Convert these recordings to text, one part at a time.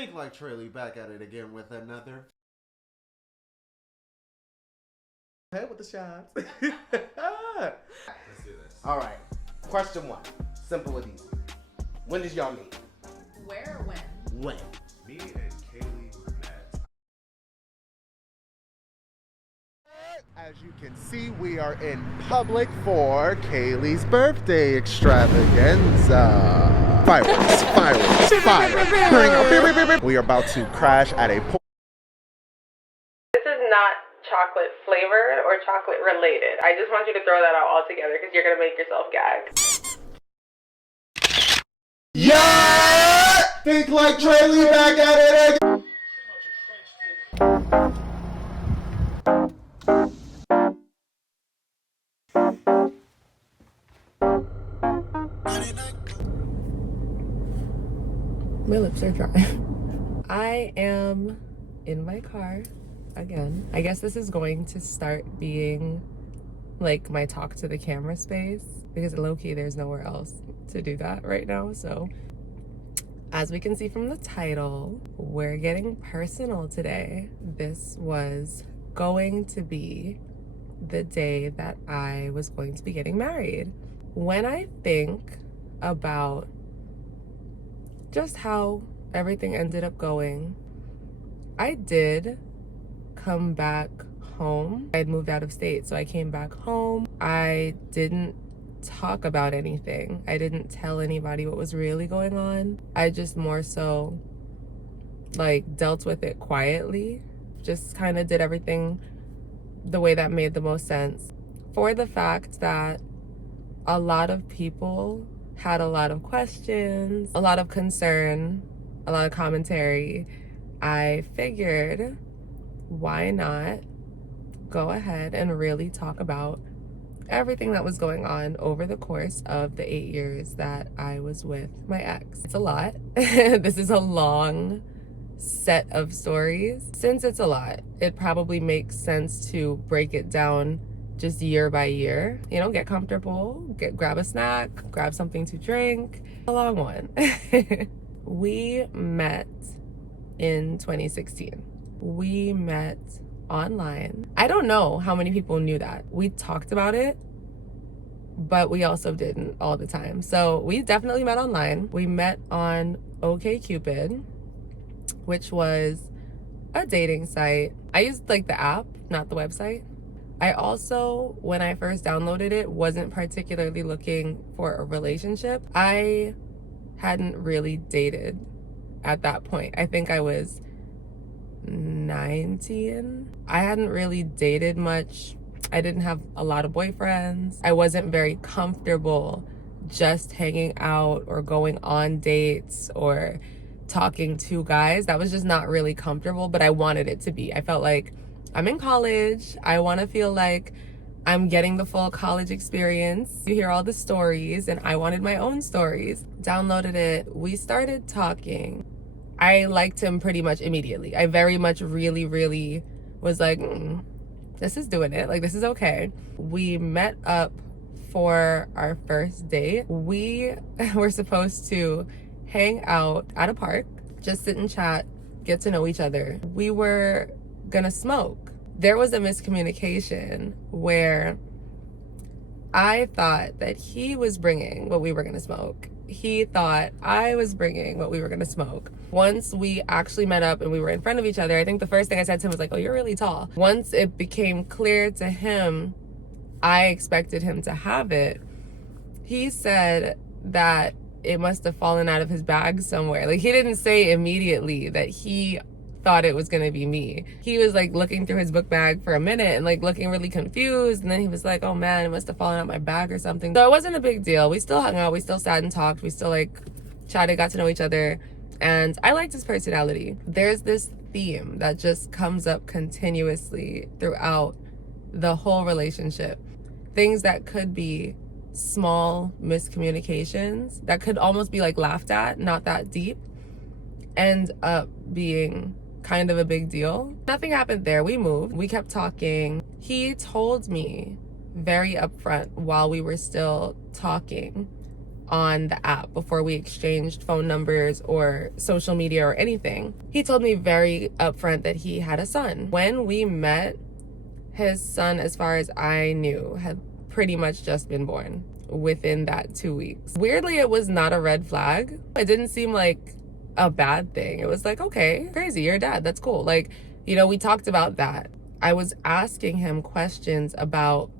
Think like Ceilidh back at it again with another. Head with the shots. Let's do this. All right. Question one. Simple and easy. When did y'all meet? Where or when? When? Me and Kaylee met. As you can see, we are in public for Kaylee's birthday extravaganza. Fireworks, fireworks, fireworks. We are about to crash at a This is not chocolate flavored or chocolate related. I just want you to throw that out altogether because you're going to make yourself gag. Yeah! Think like Ceilidh back at it again. My lips are dry. I am in my car again. I guess this is going to start being like my talk to the camera space because low-key there's nowhere else to do that right now. So as we can see from the title, we're getting personal today. This was going to be the day that I was going to be getting married. When I think about just how everything ended up going, I did come back home. I had moved out of state, so I came back home. I didn't talk about anything. I didn't tell anybody what was really going on. I just more so like dealt with it quietly. Just kind of did everything the way that made the most sense. For the fact that a lot of people had a lot of questions, a lot of concern, a lot of commentary, I figured why not go ahead and really talk about everything that was going on over the course of the 8 years that I was with my ex. It's a lot. This is a long set of stories. Since it's a lot, it probably makes sense to break it down just year by year. You know, get comfortable, grab a snack, grab something to drink. A long one. We met in 2016. We met online. I don't know how many people knew that. We talked about it, but we also didn't all the time. So we definitely met online. We met on OkCupid, which was a dating site. I used like the app, not the website. I also, when I first downloaded it, wasn't particularly looking for a relationship. I hadn't really dated at that point. I think I was 19. I hadn't really dated much. I didn't have a lot of boyfriends. I wasn't very comfortable just hanging out or going on dates or talking to guys. That was just not really comfortable, but I wanted it to be. I felt like I'm in college. I want to feel like I'm getting the full college experience. You hear all the stories, and I wanted my own stories. Downloaded it. We started talking. I liked him pretty much immediately. I very much really was like, this is doing it. Like, this is okay. We met up for our first date. We were supposed to hang out at a park, just sit and chat, get to know each other. We were gonna smoke. There was a miscommunication where I thought that he was bringing what we were gonna smoke. He thought I was bringing what we were gonna smoke. Once we actually met up and we were in front of each other, I think the first thing I said to him was like, oh, you're really tall. Once it became clear to him, I expected him to have it. He said that it must have fallen out of his bag somewhere. Like, he didn't say immediately that he thought it was gonna be me. He was like looking through his book bag for a minute and like looking really confused, and then he was like, oh man, it must have fallen out my bag or something. So it wasn't a big deal. We still hung out, we still sat and talked, we still like chatted, got to know each other, and I liked his personality. There's this theme that just comes up continuously throughout the whole relationship. Things that could be small miscommunications that could almost be like laughed at, not that deep, end up being kind of a big deal. Nothing happened there. We moved. We kept talking. He told me very upfront while we were still talking on the app before we exchanged phone numbers or social media or anything. He told me very upfront that he had a son. When we met, his son, as far as I knew, had pretty much just been born within that 2 weeks. Weirdly, it was not a red flag. It didn't seem like a bad thing. It was like, okay, crazy, you're a dad, that's cool. Like, you know, we talked about that. I was asking him questions about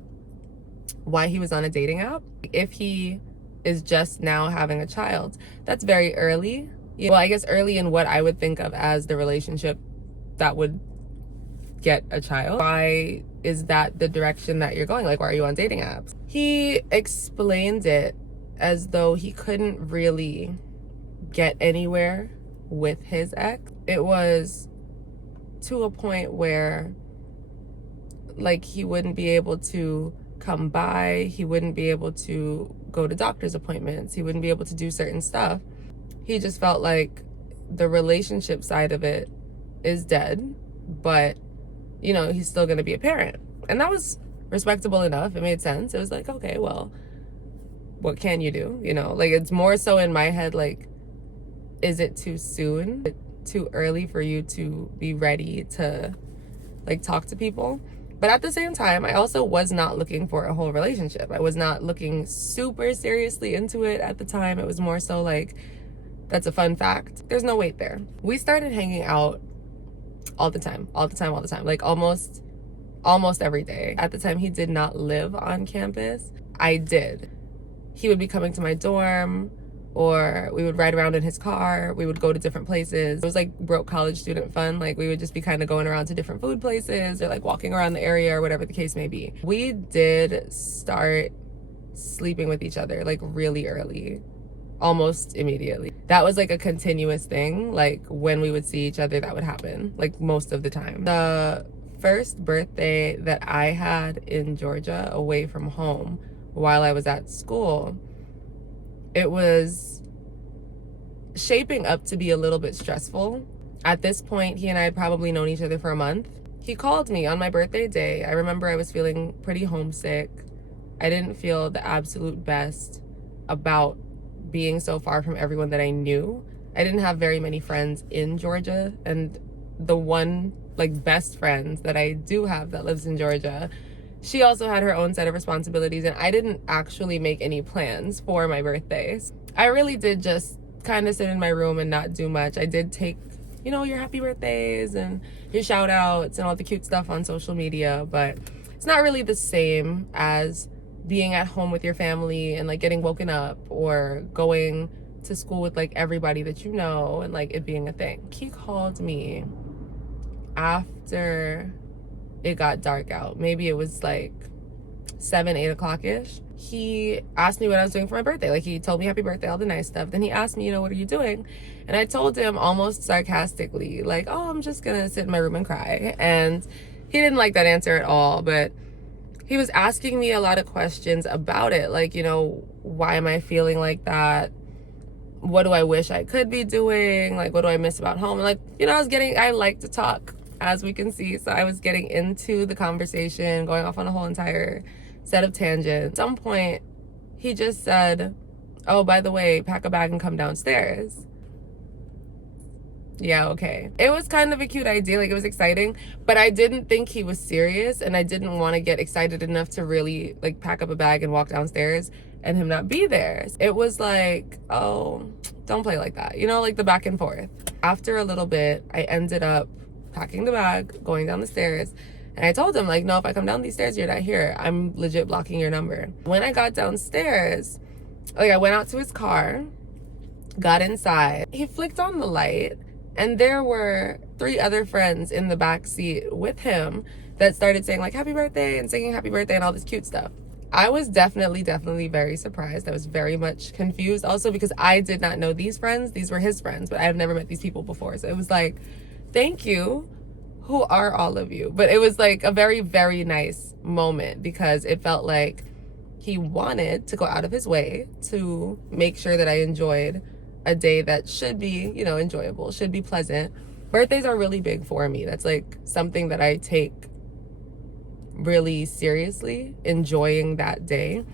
why he was on a dating app. If he is just now having a child, that's very early. Well, I guess early in what I would think of as the relationship that would get a child. Why is that the direction that you're going? Like, why are you on dating apps? He explained it as though he couldn't really get anywhere with his ex. It was to a point where, like, he wouldn't be able to come by, he wouldn't be able to go to doctor's appointments, he wouldn't be able to do certain stuff. He just felt like the relationship side of it is dead, but, you know, he's still gonna be a parent. And that was respectable enough. It made sense. It was like, okay, well, what can you do? You know, like, it's more so in my head, like, is it too soon? Is it too early for you to be ready to, like, talk to people? But at the same time, I also was not looking for a whole relationship. I was not looking super seriously into it at the time. It was more so like, that's a fun fact. There's no weight there. We started hanging out all the time, like almost every day. At the time, he did not live on campus. I did. He would be coming to my dorm, or we would ride around in his car. We would go to different places. It was like broke college student fun. Like, we would just be kind of going around to different food places or like walking around the area or whatever the case may be. We did start sleeping with each other like really early, almost immediately. That was like a continuous thing. Like, when we would see each other, that would happen like most of the time. The first birthday that I had in Georgia away from home while I was at school, it was shaping up to be a little bit stressful. At this point, he and I had probably known each other for a month. He called me on my birthday day. I remember I was feeling pretty homesick. I didn't feel the absolute best about being so far from everyone that I knew. I didn't have very many friends in Georgia, and the one like best friends that I do have that lives in Georgia, she also had her own set of responsibilities, and I didn't actually make any plans for my birthdays. I really did just kind of sit in my room and not do much. I did take, you know, your happy birthdays and your shout outs and all the cute stuff on social media, but it's not really the same as being at home with your family and like getting woken up or going to school with like everybody that you know and like it being a thing. He called me after it got dark out. Maybe it was like 7-8 o'clock-ish. He asked me what I was doing for my birthday. Like, he told me happy birthday, all the nice stuff. Then he asked me, you know, what are you doing? And I told him almost sarcastically, like, oh, I'm just gonna sit in my room and cry. And he didn't like that answer at all, but he was asking me a lot of questions about it. Like, you know, why am I feeling like that? What do I wish I could be doing? Like, what do I miss about home? And like, you know, I like to talk, as we can see. So I was getting into the conversation, going off on a whole entire set of tangents. At some point, he just said, oh, by the way, pack a bag and come downstairs. Yeah, okay. It was kind of a cute idea. Like, it was exciting, but I didn't think he was serious, and I didn't want to get excited enough to really like pack up a bag and walk downstairs and him not be there. It was like, oh, don't play like that. You know, like the back and forth. After a little bit, I ended up packing the bag, going down the stairs, and I told him, like, no, if I come down these stairs, you're not here. I'm legit blocking your number. When I got downstairs, like, I went out to his car, got inside. He flicked on the light, and there were 3 other friends in the back seat with him that started saying, like, happy birthday and singing happy birthday and all this cute stuff. I was definitely very surprised. I was very much confused also because I did not know these friends. These were his friends, but I have never met these people before. So it was like, thank you. Who are all of you? But it was like a very nice moment because it felt like he wanted to go out of his way to make sure that I enjoyed a day that should be, you know, enjoyable, should be pleasant. Birthdays are really big for me. That's like something that I take really seriously, enjoying that day.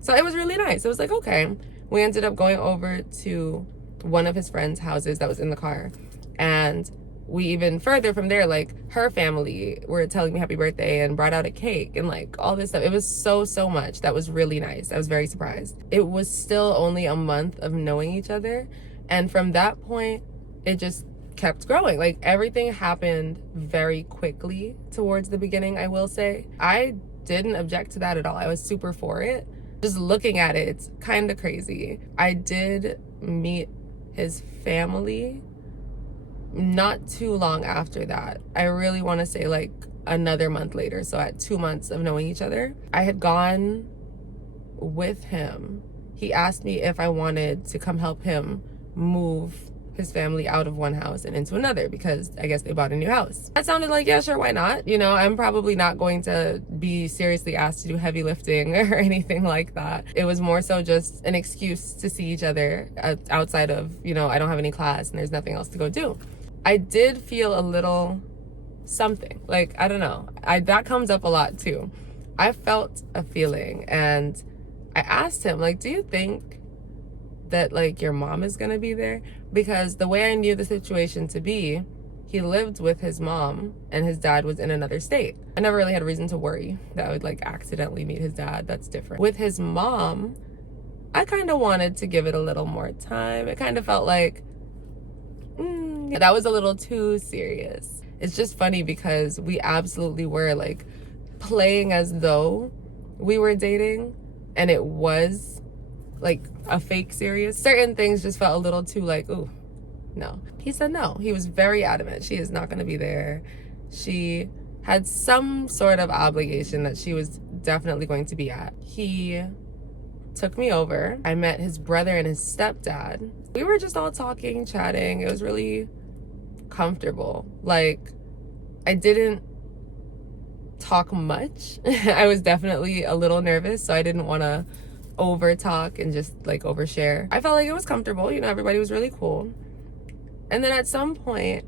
So it was really nice. It was like, okay, We ended up going over to one of his friends' houses that was in the car. And we even further from there, like, her family were telling me happy birthday and brought out a cake and like all this stuff. It was so much. That was really nice. I was very surprised. It was still only a month of knowing each other. And from that point, it just kept growing. Like, everything happened very quickly towards the beginning, I will say. I didn't object to that at all. I was super for it. Just looking at it, it's kind of crazy. I did meet his family not too long after that. I really want to say like another month later. So at 2 months of knowing each other, I had gone with him. He asked me if I wanted to come help him move his family out of one house and into another, because I guess they bought a new house. That sounded like, yeah, sure, why not? You know, I'm probably not going to be seriously asked to do heavy lifting or anything like that. It was more so just an excuse to see each other outside of, you know, I don't have any class and there's nothing else to go do. I did feel a little something, like, I don't know. That comes up a lot too. I felt a feeling, and I asked him, like, do you think that like your mom is gonna be there? Because the way I knew the situation to be, he lived with his mom and his dad was in another state. I never really had a reason to worry that I would like accidentally meet his dad. That's different. With his mom, I kind of wanted to give it a little more time. It kind of felt like that was a little too serious. It's just funny because we absolutely were like playing as though we were dating, and it was like a fake serious. Certain things just felt a little too like, ooh, no. He said no. He was very adamant. She is not going to be there. She had some sort of obligation that she was definitely going to be at. He took me over. I met his brother and his stepdad. We were just all talking, chatting. It was really comfortable. Like, I didn't talk much. I was definitely a little nervous, so I didn't want to over talk and just like overshare. I felt like it was comfortable, you know, everybody was really cool. And then at some point,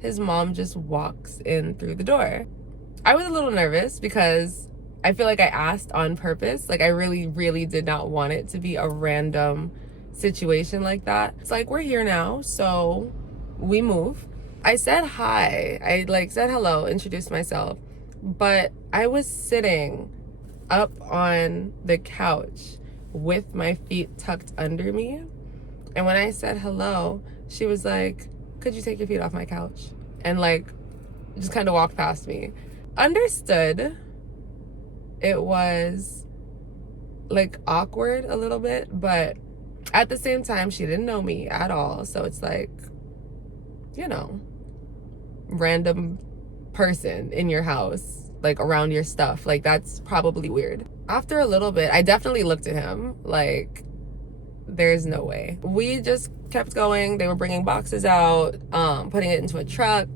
his mom just walks in through the door. I was a little nervous because I feel like I asked on purpose. Like, I really did not want it to be a random situation like that. It's like, we're here now, so we move. I said hi. I like said hello, introduced myself, but I was sitting up on the couch with my feet tucked under me. And when I said hello, she was like, could you take your feet off my couch? And like, just kind of walked past me. Understood. It was like awkward a little bit, but at the same time, she didn't know me at all. So it's like, you know, random person in your house, like around your stuff. Like, that's probably weird. After a little bit, I definitely looked at him like, there's no way. We just kept going. They were bringing boxes out, putting it into a truck.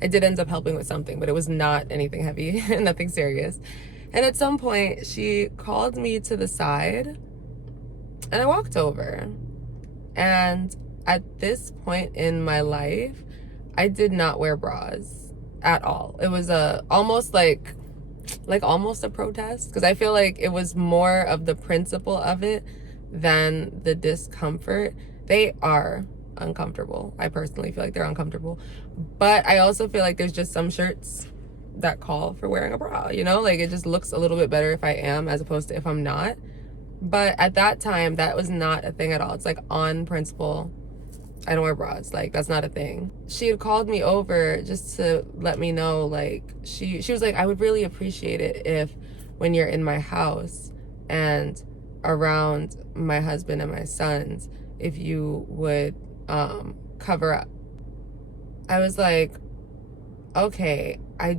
I did end up helping with something, but it was not anything heavy, nothing serious. And at some point, she called me to the side, and I walked over. And at this point in my life, I did not wear bras at all. It was almost like almost a protest, because I feel like it was more of the principle of it than the discomfort. They are uncomfortable. I personally feel like they're uncomfortable, but I also feel like there's just some shirts that call for wearing a bra, you know, like it just looks a little bit better if I am as opposed to if I'm not. But at that time, that was not a thing at all. It's like, on principle, I don't wear bras. Like, that's not a thing. She had called me over just to let me know, like, she was like, I would really appreciate it if when you're in my house and around my husband and my sons, if you would cover up. I was like, okay, I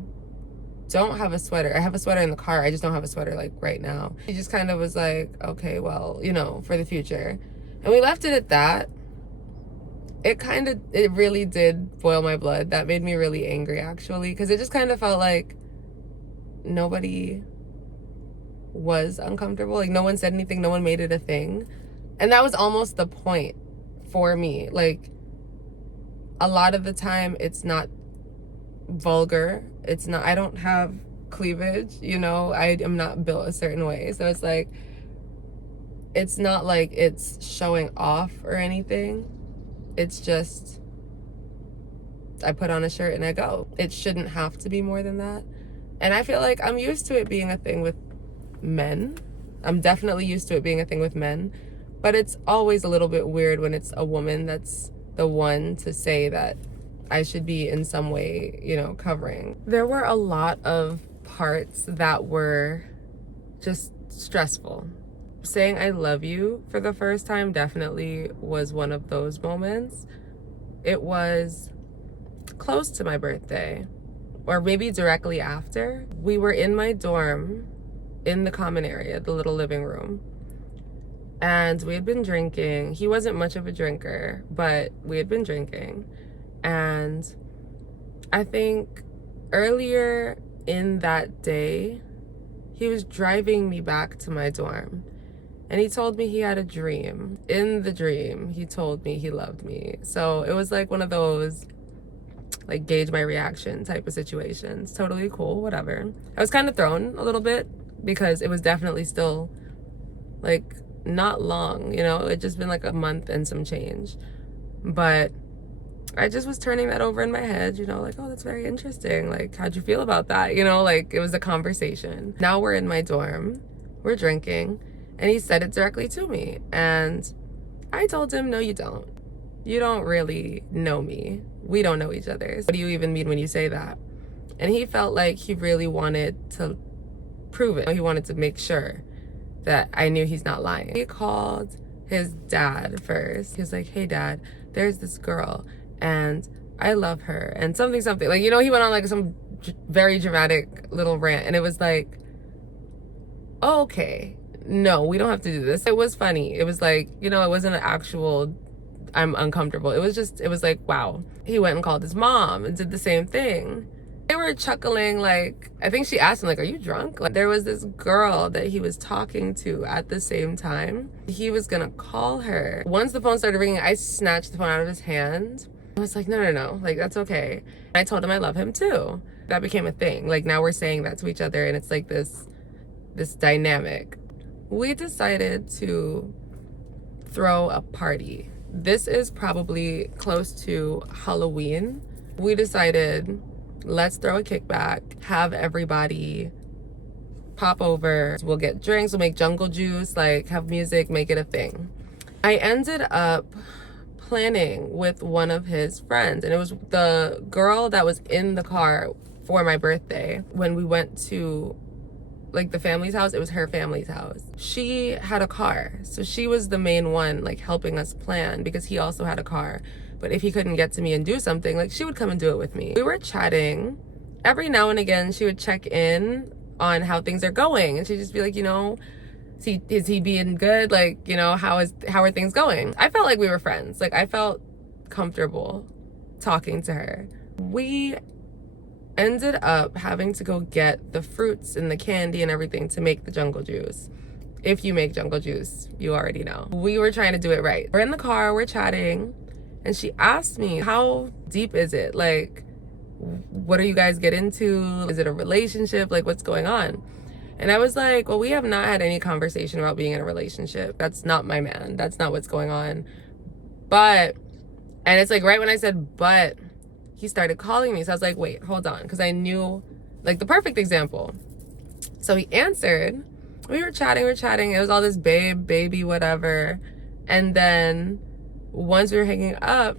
don't have a sweater. I have a sweater in the car. I just don't have a sweater like right now. She just kind of was like, okay, well, you know, for the future. And we left it at that. It really did boil my blood. That made me really angry, actually, because it just kind of felt like nobody was uncomfortable. Like, no one said anything. No one made it a thing. And that was almost the point for me. Like, a lot of the time, it's not vulgar. It's not, I don't have cleavage, you know, I am not built a certain way. So it's like, it's not like it's showing off or anything. It's just, I put on a shirt and I go. It shouldn't have to be more than that. And I feel like I'm used to it being a thing with men. I'm definitely used to it being a thing with men. But it's always a little bit weird when it's a woman that's the one to say that I should be in some way, you know, covering. There were a lot of parts that were just stressful. Saying I love you for the first time definitely was one of those moments. It was close to my birthday, or maybe directly after. We were in my dorm in the common area, the little living room, and we had been drinking. He wasn't much of a drinker, but we had been drinking. And I think earlier in that day, he was driving me back to my dorm. And he told me he had a dream. In the dream, he told me he loved me. So it was like one of those, like, gauge my reaction type of situations. Totally cool, whatever. I was kind of thrown a little bit because it was definitely still, like, not long, you know? It had just been like a month and some change. But I just was turning that over in my head, you know, like, oh, that's very interesting. Like, how'd you feel about that? You know, like, it was a conversation. Now we're in my dorm, we're drinking, and he said it directly to me. And I told him, no, you don't. You don't really know me. We don't know each other. So what do you even mean when you say that? And he felt like he really wanted to prove it. He wanted to make sure that I knew he's not lying. He called his dad first. He was like, hey, Dad, there's this girl, and I love her, and something. Like, you know, he went on like some very dramatic little rant, and it was like, oh, okay, no, we don't have to do this. It was funny. It was like, you know, it wasn't an actual, I'm uncomfortable. It was like, wow. He went and called his mom and did the same thing. They were chuckling, like, I think she asked him, like, are you drunk? Like, there was this girl that he was talking to at the same time. He was gonna call her. Once the phone started ringing, I snatched the phone out of his hand. I was like, no, like, that's okay. I told him I love him too. That became a thing. Like, now we're saying that to each other, and it's like this dynamic. We decided to throw a party. This is probably close to Halloween. We decided, let's throw a kickback, have everybody pop over. We'll get drinks, we'll make jungle juice, like, have music, make it a thing. I ended up planning with one of his friends, and it was the girl that was in the car for my birthday. When we went to, like, the family's house, it was her family's house. She had a car, so she was the main one, like, helping us plan, because he also had a car. But if he couldn't get to me and do something, like, she would come and do it with me. We were chatting. Every now and again, she would check in on how things are going, and she'd just be like, you know, is he being good? Like, you know, how are things going? I felt like we were friends. Like, I felt comfortable talking to her. We ended up having to go get the fruits and the candy and everything to make the jungle juice. If you make jungle juice, you already know. We were trying to do it right. We're in the car, we're chatting, and she asked me, how deep is it? Like, what do you guys get into? Is it a relationship? Like, what's going on? And I was like, well, we have not had any conversation about being in a relationship. That's not my man. That's not what's going on. But, and it's like right when I said, but, he started calling me. So I was like, wait, hold on. Because I knew, like, the perfect example. So he answered. We were chatting. It was all this baby, whatever. And then once we were hanging up,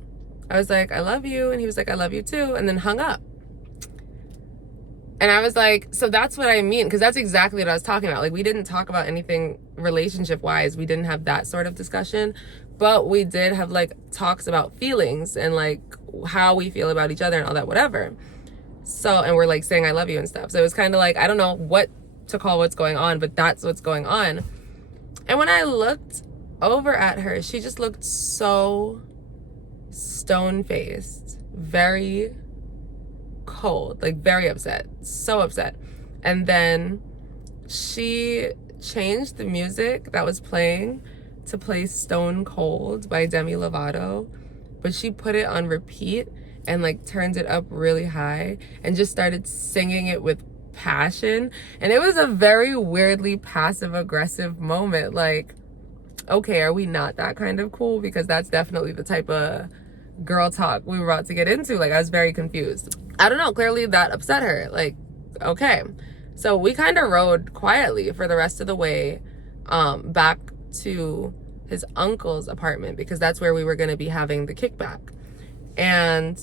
I was like, I love you. And he was like, I love you too. And then hung up. And I was like, so that's what I mean. Because that's exactly what I was talking about. Like, we didn't talk about anything relationship-wise. We didn't have that sort of discussion. But we did have, like, talks about feelings and, like, how we feel about each other and all that, whatever. So, and we're, like, saying I love you and stuff. So it was kind of like, I don't know what to call what's going on, but that's what's going on. And when I looked over at her, she just looked so stone-faced, very cold, like, very upset, so upset. And then she changed the music that was playing to play Stone Cold by Demi Lovato, but she put it on repeat and, like, turned it up really high and just started singing it with passion. And it was a very weirdly passive aggressive moment. Like, okay, are we not that kind of cool? Because that's definitely the type of girl talk we were about to get into. Like, I was very confused. I don't know, clearly that upset her. Like, okay. So we kind of rode quietly for the rest of the way back to his uncle's apartment, because that's where we were going to be having the kickback. And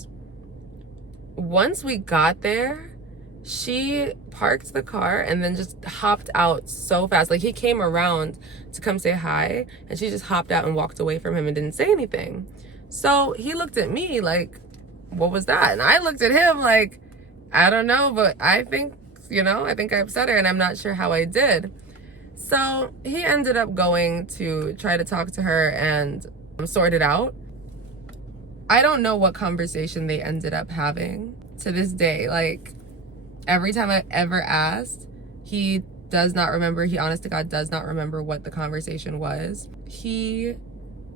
once we got there, she parked the car and then just hopped out so fast. Like, he came around to come say hi, and she just hopped out and walked away from him and didn't say anything. So he looked at me like, what was that? And I looked at him like, I don't know, but I think, I think I upset her, and I'm not sure how I did. So he ended up going to try to talk to her and sort it out. I don't know what conversation they ended up having to this day. Like, every time I ever asked, he does not remember. He, honest to God, does not remember what the conversation was. He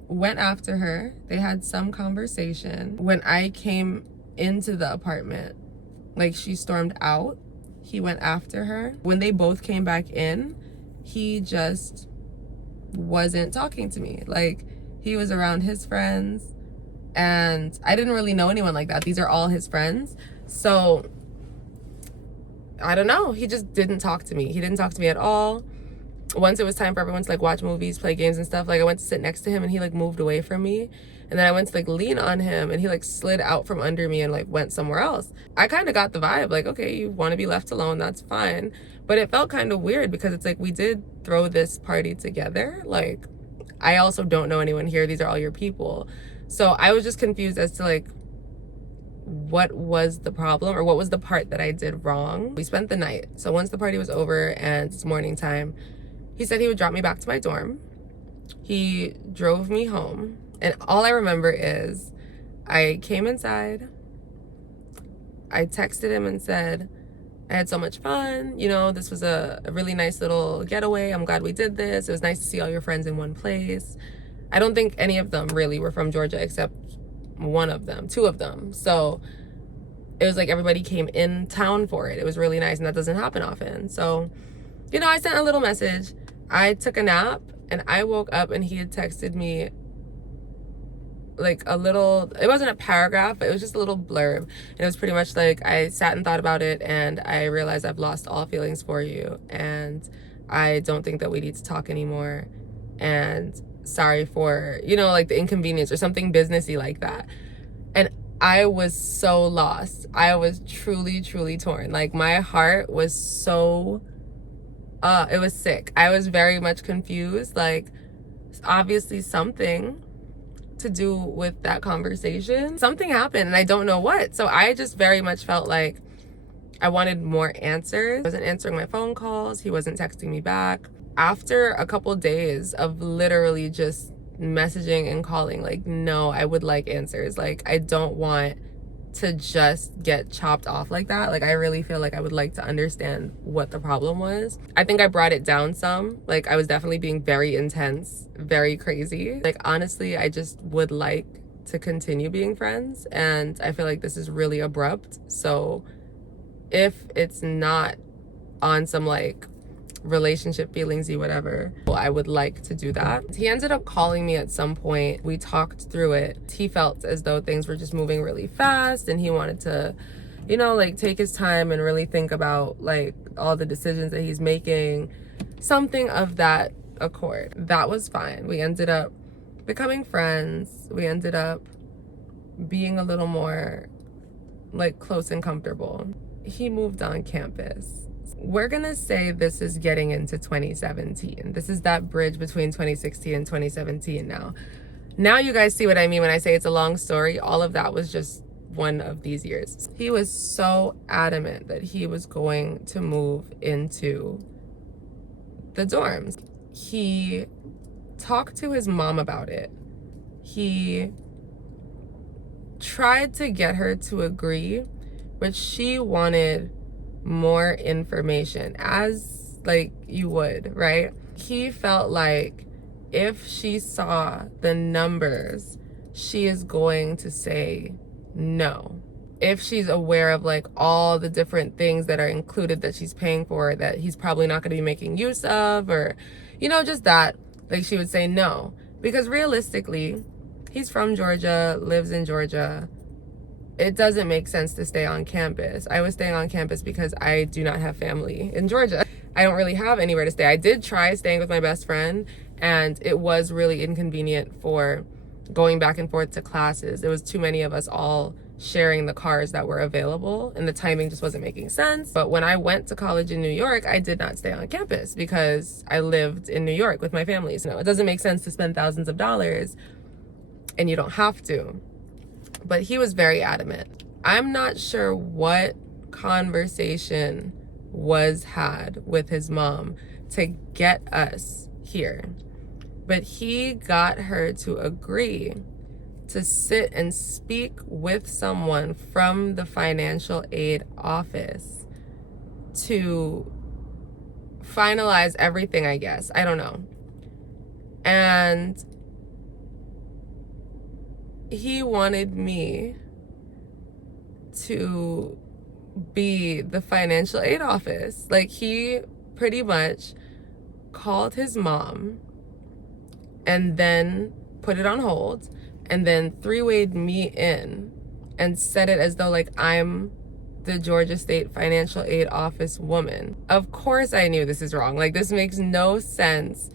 went after her. They had some conversation. When I came into the apartment, like, she stormed out, he went after her. When they both came back in, he just wasn't talking to me. Like, he was around his friends, and I didn't really know anyone like that. These are all his friends. So I don't know. He just didn't talk to me. He didn't talk to me at all. Once it was time for everyone to, like, watch movies, play games and stuff, like, I went to sit next to him, and he, like, moved away from me. And then I went to, like, lean on him, and he, like, slid out from under me and, like, went somewhere else. I kind of got the vibe, like, okay, you want to be left alone, that's fine. But it felt kind of weird, because it's like, we did throw this party together. Like, I also don't know anyone here. These are all your people. So I was just confused as to, like, what was the problem, or what was the part that I did wrong. We spent the night. So once the party was over and it's morning time, he said he would drop me back to my dorm. He drove me home. And all I remember is I came inside. I texted him and said, I had so much fun. This was a really nice little getaway. I'm glad we did this. It was nice to see all your friends in one place. I don't think any of them really were from Georgia except two of them. So it was like everybody came in town for it. It was really nice, and that doesn't happen often. So, I sent a little message. I took a nap, and I woke up, and he had texted me like a little, it wasn't a paragraph, but it was just a little blurb. And it was pretty much like, I sat and thought about it, and I realized I've lost all feelings for you, and I don't think that we need to talk anymore, and sorry for, like, the inconvenience, or something businessy like that. And I was so lost. I was truly, truly torn. Like, my heart was so, it was sick. I was very much confused. Like, obviously something to do with that conversation. Something happened, and I don't know what. So I just very much felt like I wanted more answers. He wasn't answering my phone calls. He wasn't texting me back. After a couple days of literally just messaging and calling, like, no, I would like answers. Like, I don't want to just get chopped off like that. Like, I really feel like I would like to understand what the problem was. I think I brought it down some. Like, I was definitely being very intense, very crazy. Like, honestly, I just would like to continue being friends, and I feel like this is really abrupt. So if it's not on some, like, relationship feelingsy whatever, well, I would like to do that. He ended up calling me at some point. We talked through it. He felt as though things were just moving really fast, and he wanted to, like, take his time and really think about, like, all the decisions that he's making, something of that accord. That was fine. We ended up becoming friends. We ended up being a little more, like, close and comfortable. He moved on campus. We're gonna say this is getting into 2017. This is that bridge between 2016 and 2017 now. Now you guys see what I mean when I say it's a long story. All of that was just one of these years. He was so adamant that he was going to move into the dorms. He talked to his mom about it. He tried to get her to agree, but she wanted more information, as, like, you would, right? He felt like if she saw the numbers, she is going to say no. If she's aware of, like, all the different things that are included that she's paying for, that he's probably not going to be making use of, or, just that. Like, she would say no. Because realistically, he's from Georgia, lives in Georgia. It doesn't make sense to stay on campus. I was staying on campus because I do not have family in Georgia. I don't really have anywhere to stay. I did try staying with my best friend, and it was really inconvenient for going back and forth to classes. It was too many of us all sharing the cars that were available, and the timing just wasn't making sense. But when I went to college in New York, I did not stay on campus because I lived in New York with my family. So it doesn't make sense to spend thousands of dollars and you don't have to. But he was very adamant. I'm not sure what conversation was had with his mom to get us here, but he got her to agree to sit and speak with someone from the financial aid office to finalize everything, I guess. I don't know. And he wanted me to be the financial aid office. Like, he pretty much called his mom and then put it on hold and then three-wayed me in and said it as though like I'm the Georgia State Financial Aid Office woman. Of course I knew this is wrong. Like, this makes no sense.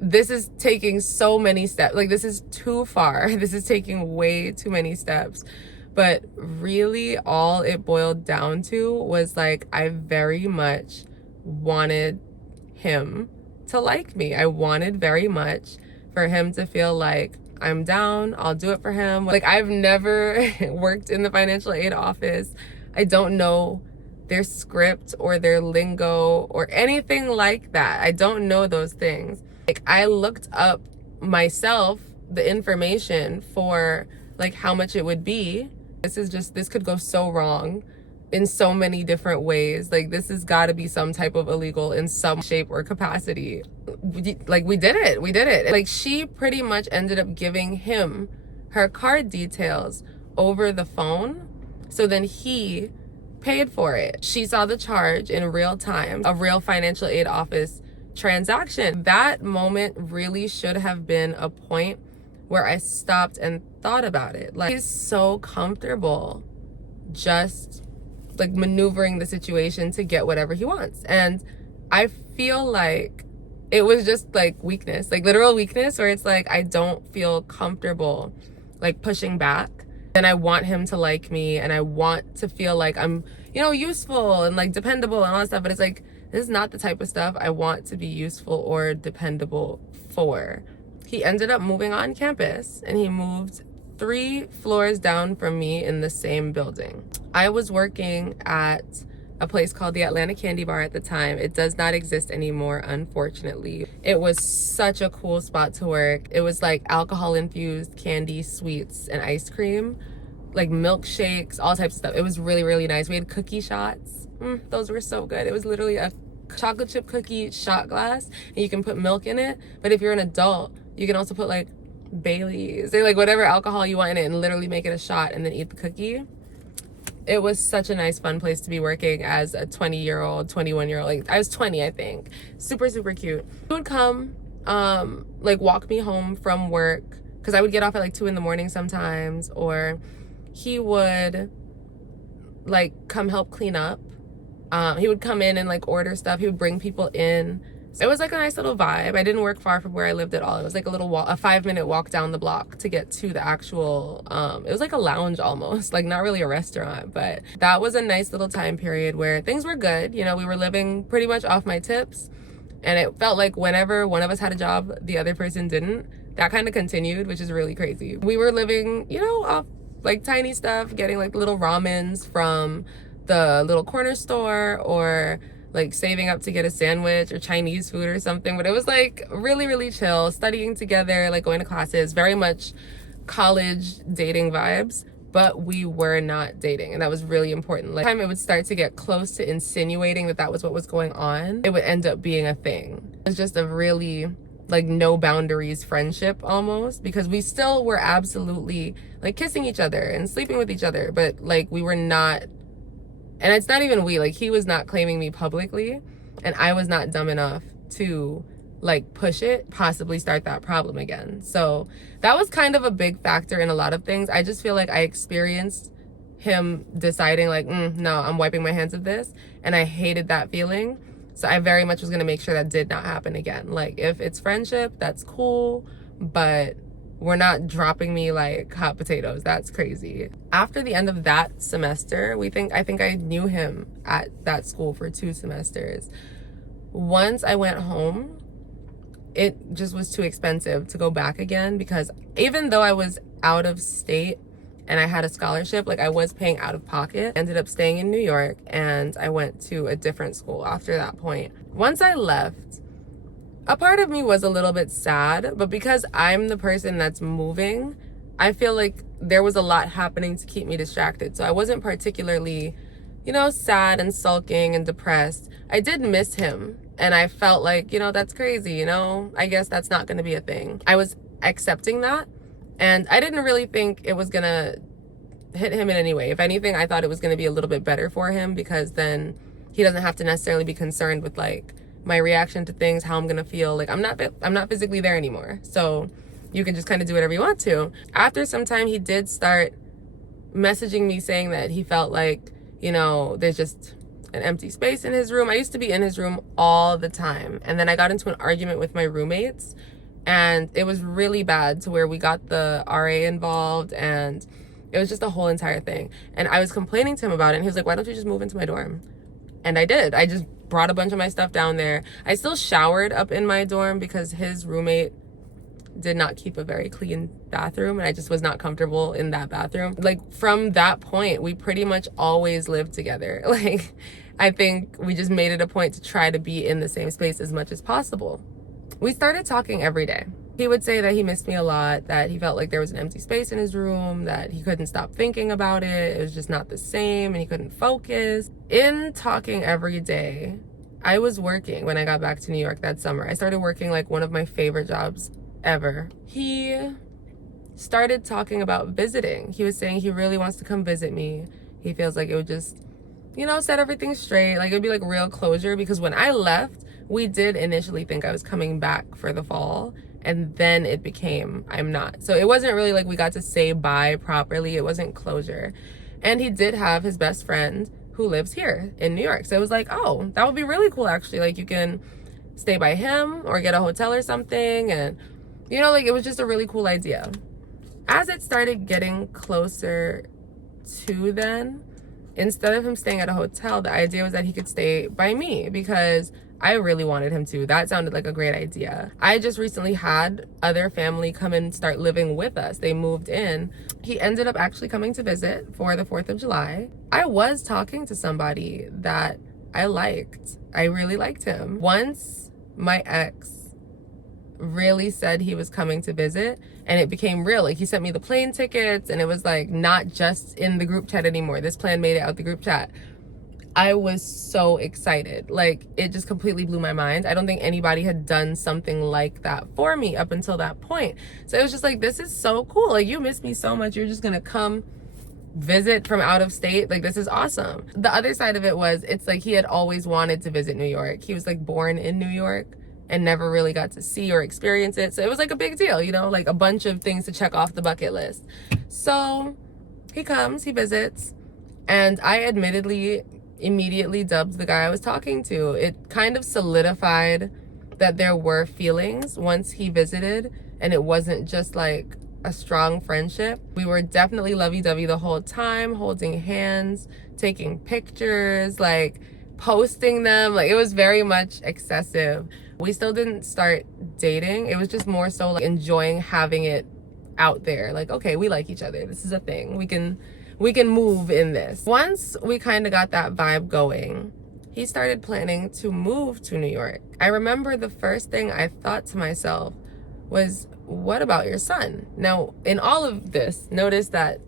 This is taking so many steps. Like, this is too far. This is taking way too many steps. But really all it boiled down to was like, I very much wanted him to like me. I wanted very much for him to feel like I'm down, I'll do it for him. Like, I've never worked in the financial aid office. I don't know their script or their lingo or anything like that. I don't know those things. Like, I looked up myself the information for like how much it would be. This could go so wrong in so many different ways. Like, this has got to be some type of illegal in some shape or capacity. We did it. Like, she pretty much ended up giving him her card details over the phone. So then he paid for it. She saw the charge in real time, a real financial aid office transaction. That moment really should have been a point where I stopped and thought about it. Like, he's so comfortable just like maneuvering the situation to get whatever he wants. And I feel like it was just like weakness, like literal weakness, where it's like, I don't feel comfortable like pushing back. And I want him to like me, and I want to feel like I'm, you know, useful and like dependable and all that stuff. But it's like, this is not the type of stuff I want to be useful or dependable for. He ended up moving on campus, and he moved 3 floors down from me in the same building. I was working at a place called the Atlanta Candy Bar at the time. It does not exist anymore, unfortunately. It was such a cool spot to work. It was like alcohol-infused candy, sweets, and ice cream, like milkshakes, all types of stuff. It was really, really nice. We had cookie shots. Those were so good. It was literally a chocolate chip cookie shot glass, and you can put milk in it. But if you're an adult, you can also put like Bailey's or like whatever alcohol you want in it and literally make it a shot and then eat the cookie. It was such a nice, fun place to be working as a 20-year-old, 21-year-old. Like, I was 20, I think. Super, super cute. He would come, like walk me home from work, because I would get off at like 2 a.m. sometimes, or he would like come help clean up. He would come in and like order stuff. He would bring people in. So it was like a nice little vibe. I didn't work far from where I lived at all. It was like a 5-minute walk down the block to get to the actual, it was like a lounge almost, like not really a restaurant, but that was a nice little time period where things were good. You know, we were living pretty much off my tips, and it felt like whenever one of us had a job, the other person didn't. That kind of continued, which is really crazy. We were living, you know, off like tiny stuff, getting like little ramens from the little corner store, or like saving up to get a sandwich or Chinese food or something. But it was like really, really chill, studying together, like going to classes, very much college dating vibes, but we were not dating. And that was really important. Like, time it would start to get close to insinuating that that was what was going on, it would end up being a thing. It was just a really like no boundaries friendship almost, because we still were absolutely like kissing each other and sleeping with each other, but like we were not. And it's not even we, like he was not claiming me publicly, and I was not dumb enough to like push it, possibly start that problem again. So that was kind of a big factor in a lot of things. I just feel like I experienced him deciding like, no, I'm wiping my hands of this. And I hated that feeling. So I very much was going to make sure that did not happen again. Like if it's friendship, that's cool, but we're not dropping me like hot potatoes. That's crazy. After the end of that semester, I think I knew him at that school for 2 semesters. Once I went home, it just was too expensive to go back again, because even though I was out of state and I had a scholarship, like I was paying out of pocket. Ended up staying in New York, and I went to a different school after that point. Once I left, a part of me was a little bit sad, but because I'm the person that's moving, I feel like there was a lot happening to keep me distracted. So I wasn't particularly, sad and sulking and depressed. I did miss him, and I felt like, that's crazy, I guess that's not going to be a thing. I was accepting that, and I didn't really think it was going to hit him in any way. If anything, I thought it was going to be a little bit better for him, because then he doesn't have to necessarily be concerned with like my reaction to things, how I'm going to feel. Like I'm not physically there anymore. So you can just kind of do whatever you want to. After some time, he did start messaging me saying that he felt like, there's just an empty space in his room. I used to be in his room all the time. And then I got into an argument with my roommates, and it was really bad to where we got the RA involved, and it was just a whole entire thing. And I was complaining to him about it, and he was like, why don't you just move into my dorm? And I did. I just brought a bunch of my stuff down there. I still showered up in my dorm because his roommate did not keep a very clean bathroom, and I just was not comfortable in that bathroom. Like from that point, we pretty much always lived together. Like I think we just made it a point to try to be in the same space as much as possible. We started talking every day. He would say that he missed me a lot, that he felt like there was an empty space in his room, that he couldn't stop thinking about it. It was just not the same, and he couldn't focus. In talking every day, I was working when I got back to New York that summer. I started working like one of my favorite jobs ever. He started talking about visiting. He was saying he really wants to come visit me. He feels like it would just, set everything straight. Like it would be like real closure, because when I left, we did initially think I was coming back for the fall, and then it became I'm not. So it wasn't really like we got to say bye properly. It wasn't closure. And he did have his best friend who lives here in New York. So it was like, oh, that would be really cool actually. Like you can stay by him or get a hotel or something. And, like it was just a really cool idea. As it started getting closer to then, instead of him staying at a hotel, the idea was that he could stay by me, because I really wanted him to. That sounded like a great idea. I just recently had other family come and start living with us. They moved in. He ended up actually coming to visit for the 4th of July. I was talking to somebody that I liked. I really liked him. Once my ex really said he was coming to visit, and it became real. Like he sent me the plane tickets, and it was like not just in the group chat anymore. This plan made it out the group chat. I was so excited. Like it just completely blew my mind. I don't think anybody had done something like that for me up until that point. So it was just like, this is so cool. Like you miss me so much. You're just gonna come visit from out of state. Like this is awesome. The other side of it was, it's like he had always wanted to visit New York. He was like born in New York and never really got to see or experience it. So it was like a big deal, like a bunch of things to check off the bucket list. So he comes, he visits, and I admittedly immediately dubbed the guy I was talking to. It kind of solidified that there were feelings once he visited, and it wasn't just like a strong friendship. We were definitely lovey-dovey the whole time, holding hands, taking pictures, like posting them. Like it was very much excessive. We still didn't start dating. It was just more so like enjoying having it out there. Like, okay, we like each other. This is a thing. We can move in this. Once we kind of got that vibe going, he started planning to move to New York. I remember the first thing I thought to myself was, what about your son? Now, in all of this, notice that,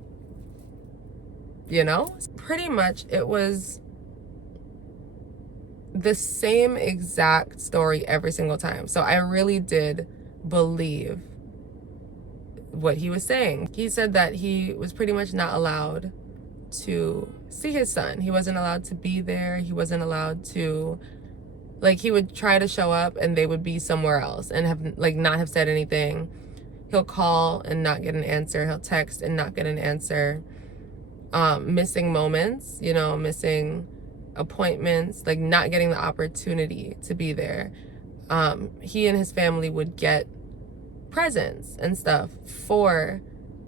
pretty much it was the same exact story every single time. So I really did believe what he was saying. He said that he was pretty much not allowed to see his son. He wasn't allowed to be there. He wasn't allowed to Like, he would try to show up and they would be somewhere else and have, like, not have said anything. He'll call and not get an answer. He'll text and not get an answer. Missing moments, you know, missing appointments, like not getting the opportunity to be there. He and his family would get presents and stuff for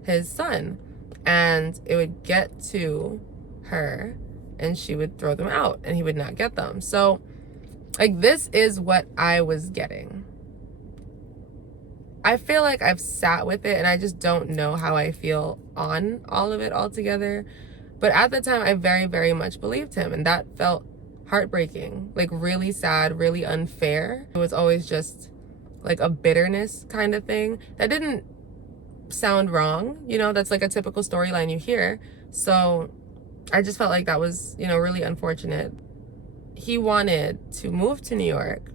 his son, and it would get to her and she would throw them out and he would not get them. So, like, this is what I was getting. I feel like I've sat with it and I just don't know how I feel on all of it altogether. But at the time, I very, very much believed him, and that felt heartbreaking, like really sad, really unfair. It was always just like a bitterness kind of thing. That didn't sound wrong, you know, that's like a typical storyline you hear. So I just felt like that was, you know, really unfortunate. He wanted to move to New York,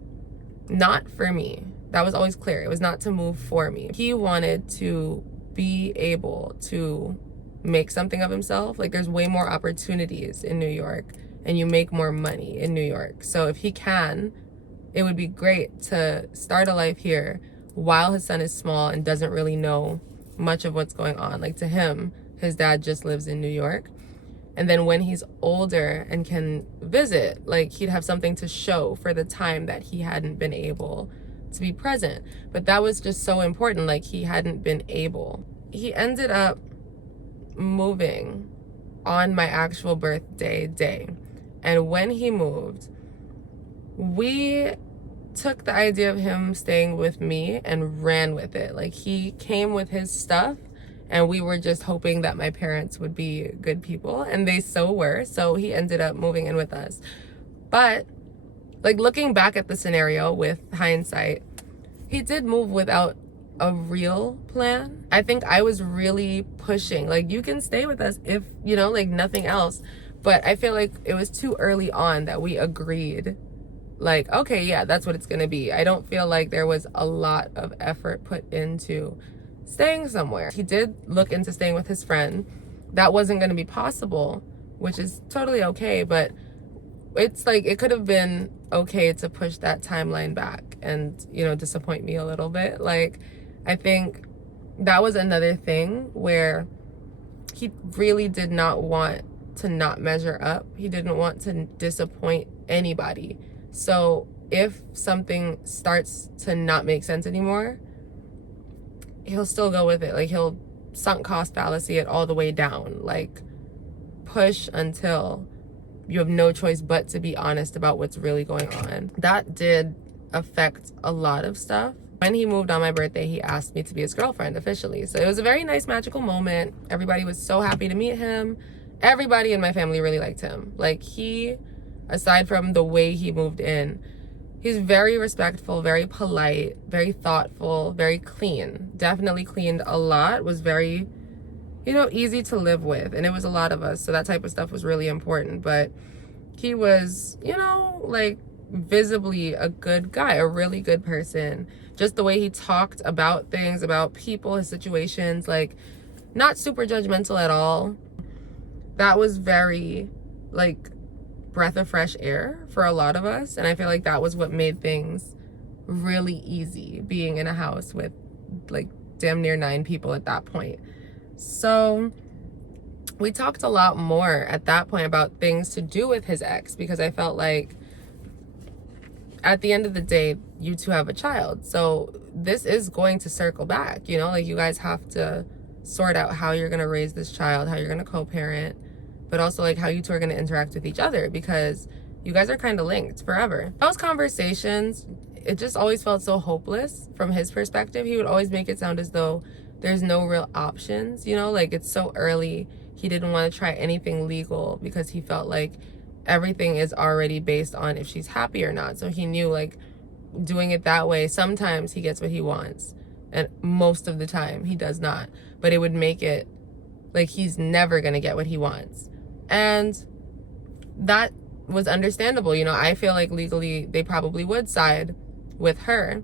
not for me. That was always clear. It was not to move for me. He wanted to be able to make something of himself. Like, there's way more opportunities in New York and you make more money in New York. So if he can, it would be great to start a life here while his son is small and doesn't really know much of what's going on. Like, to him, his dad just lives in New York. And then when he's older and can visit, like, he'd have something to show for the time that he hadn't been able to be present. But that was just so important. Like, he hadn't been able. He ended up moving on my actual birthday day. And when he moved, we took the idea of him staying with me and ran with it. Like, he came with his stuff and we were just hoping that my parents would be good people, and they so were. So he ended up moving in with us. But, like, looking back at the scenario with hindsight, he did move without a real plan. I think I was really pushing, like, you can stay with us if, you know, like, nothing else. But I feel like it was too early on that we agreed, like, okay, yeah, that's what it's gonna be. I don't feel like there was a lot of effort put into staying somewhere. He did look into staying with his friend. That wasn't gonna be possible, which is totally okay, but it's like, it could have been okay to push that timeline back and, you know, disappoint me a little bit. Like, I think that was another thing where he really did not want to not measure up. He didn't want to disappoint anybody. So if something starts to not make sense anymore, he'll still go with it. Like, he'll sunk cost fallacy it all the way down. Like, push until you have no choice but to be honest about what's really going on. That did affect a lot of stuff. When he moved on my birthday, he asked me to be his girlfriend officially. So it was a very nice, magical moment. Everybody was so happy to meet him. Everybody in my family really liked him. Like, he, aside from the way he moved in, he's very respectful, very polite, very thoughtful, very clean. Definitely cleaned a lot, was very, you know, easy to live with. And it was a lot of us, so that type of stuff was really important. But he was, you know, like, visibly a good guy, a really good person. Just the way he talked about things, about people, his situations, like, not super judgmental at all. That was very, like, breath of fresh air for a lot of us. And I feel like that was what made things really easy, being in a house with, like, damn near 9 people at that point. So we talked a lot more at that point about things to do with his ex, because I felt like at the end of the day, you two have a child. So this is going to circle back, you know, like, you guys have to sort out how you're going to raise this child, how you're going to co-parent, but also, like, how you two are going to interact with each other, because you guys are kind of linked forever. Those conversations, it just always felt so hopeless from his perspective. He would always make it sound as though there's no real options, you know, like, it's so early. He didn't want to try anything legal because he felt like everything is already based on if she's happy or not. So he knew, like, doing it that way, sometimes he gets what he wants, and most of the time he does not. But it would make it like he's never gonna get what he wants. And that was understandable. You know, I feel like legally they probably would side with her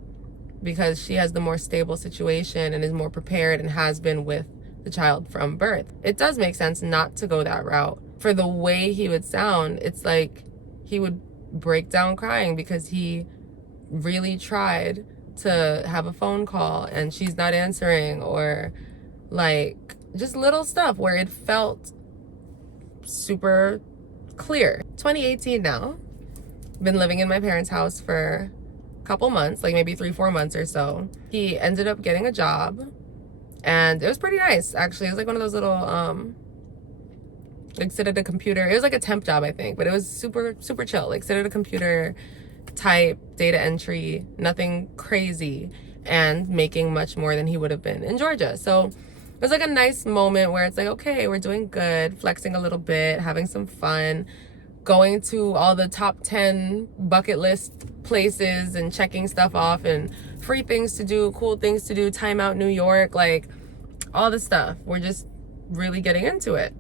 because she has the more stable situation and is more prepared and has been with the child from birth. It does make sense not to go that route. For the way he would sound, it's like he would break down crying because he really tried to have a phone call and she's not answering, or like just little stuff where it felt super clear. 2018 now. Been living in my parents' house for a couple months, like maybe 3-4 months or so. He ended up getting a job and it was pretty nice, actually. It was like one of those little like sit at a computer. It was like a temp job, I think, but it was super chill. Like sit at a computer, type, data entry, nothing crazy, and making much more than he would have been in Georgia. So it was like a nice moment where it's like, okay, we're doing good, flexing a little bit, having some fun, going to all the top 10 bucket list places and checking stuff off, and free things to do, cool things to do, time out New York, like all the stuff. We're just really getting into it.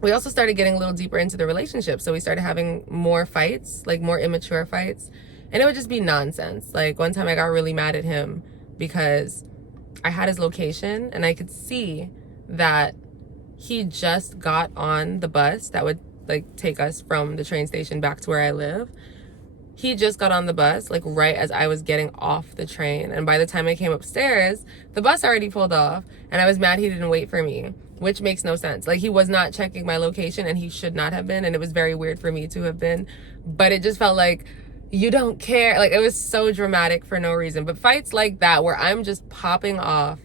We also started getting a little deeper into the relationship. So we started having more fights, like more immature fights. And it would just be nonsense. Like one time I got really mad at him because I had his location and I could see that he just got on the bus that would like take us from the train station back to where I live. He just got on the bus like right as I was getting off the train. And by the time I came upstairs, the bus already pulled off and I was mad he didn't wait for me, which makes no sense. Like he was not checking my location and he should not have been. And it was very weird for me to have been, but it just felt like, you don't care. Like it was so dramatic for no reason. But fights like that where I'm just popping off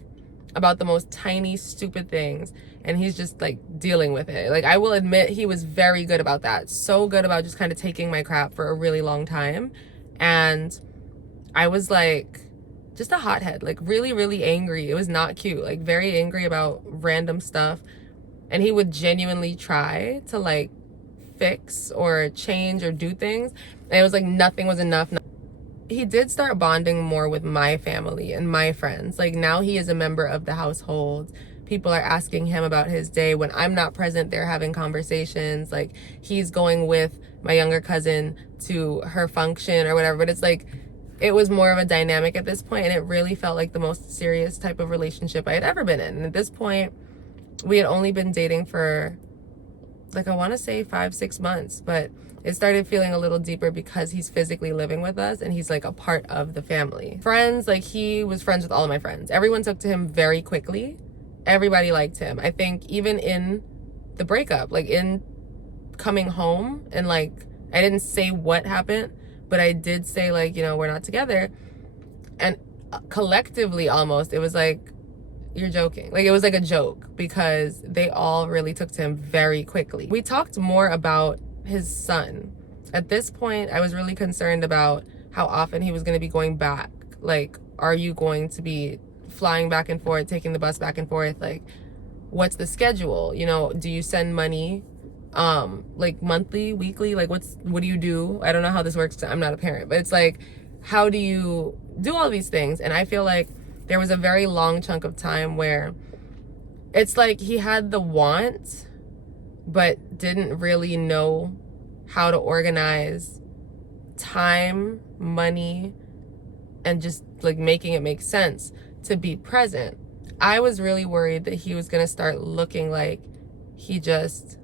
about the most tiny, stupid things and he's just like dealing with it. Like I will admit he was very good about that. So good about just kind of taking my crap for a really long time. And I was like just a hothead, like really angry. It was not cute, like very angry about random stuff. And he would genuinely try to like fix or change or do things. And it was like nothing was enough. He did start bonding more with my family and my friends. Like now he is a member of the household. People are asking him about his day. When I'm not present, they're having conversations. Like he's going with my younger cousin to her function or whatever. But it's like, it was more of a dynamic at this point, and it really felt like the most serious type of relationship I had ever been in. And at this point, we had only been dating for like, I want to say 5-6 months, but it started feeling a little deeper because he's physically living with us and he's like a part of the family. Friends, like he was friends with all of my friends. Everyone took to him very quickly. Everybody liked him. I think even in the breakup, like in coming home, and like I didn't say what happened, but I did say like, you know, we're not together. And collectively almost, it was like, you're joking. Like it was like a joke because they all really took to him very quickly. We talked more about his son. At this point, I was really concerned about how often he was going to be going back. Like, are you going to be flying back and forth, taking the bus back and forth? Like, what's the schedule? You know, do you send money like monthly, weekly? Like what do you do? I don't know how this works. I'm not a parent, but it's like, how do you do all these things? And I feel like there was a very long chunk of time where it's like he had the want, but didn't really know how to organize time, money, and just like making it make sense to be present. I was really worried that he was gonna start looking like he just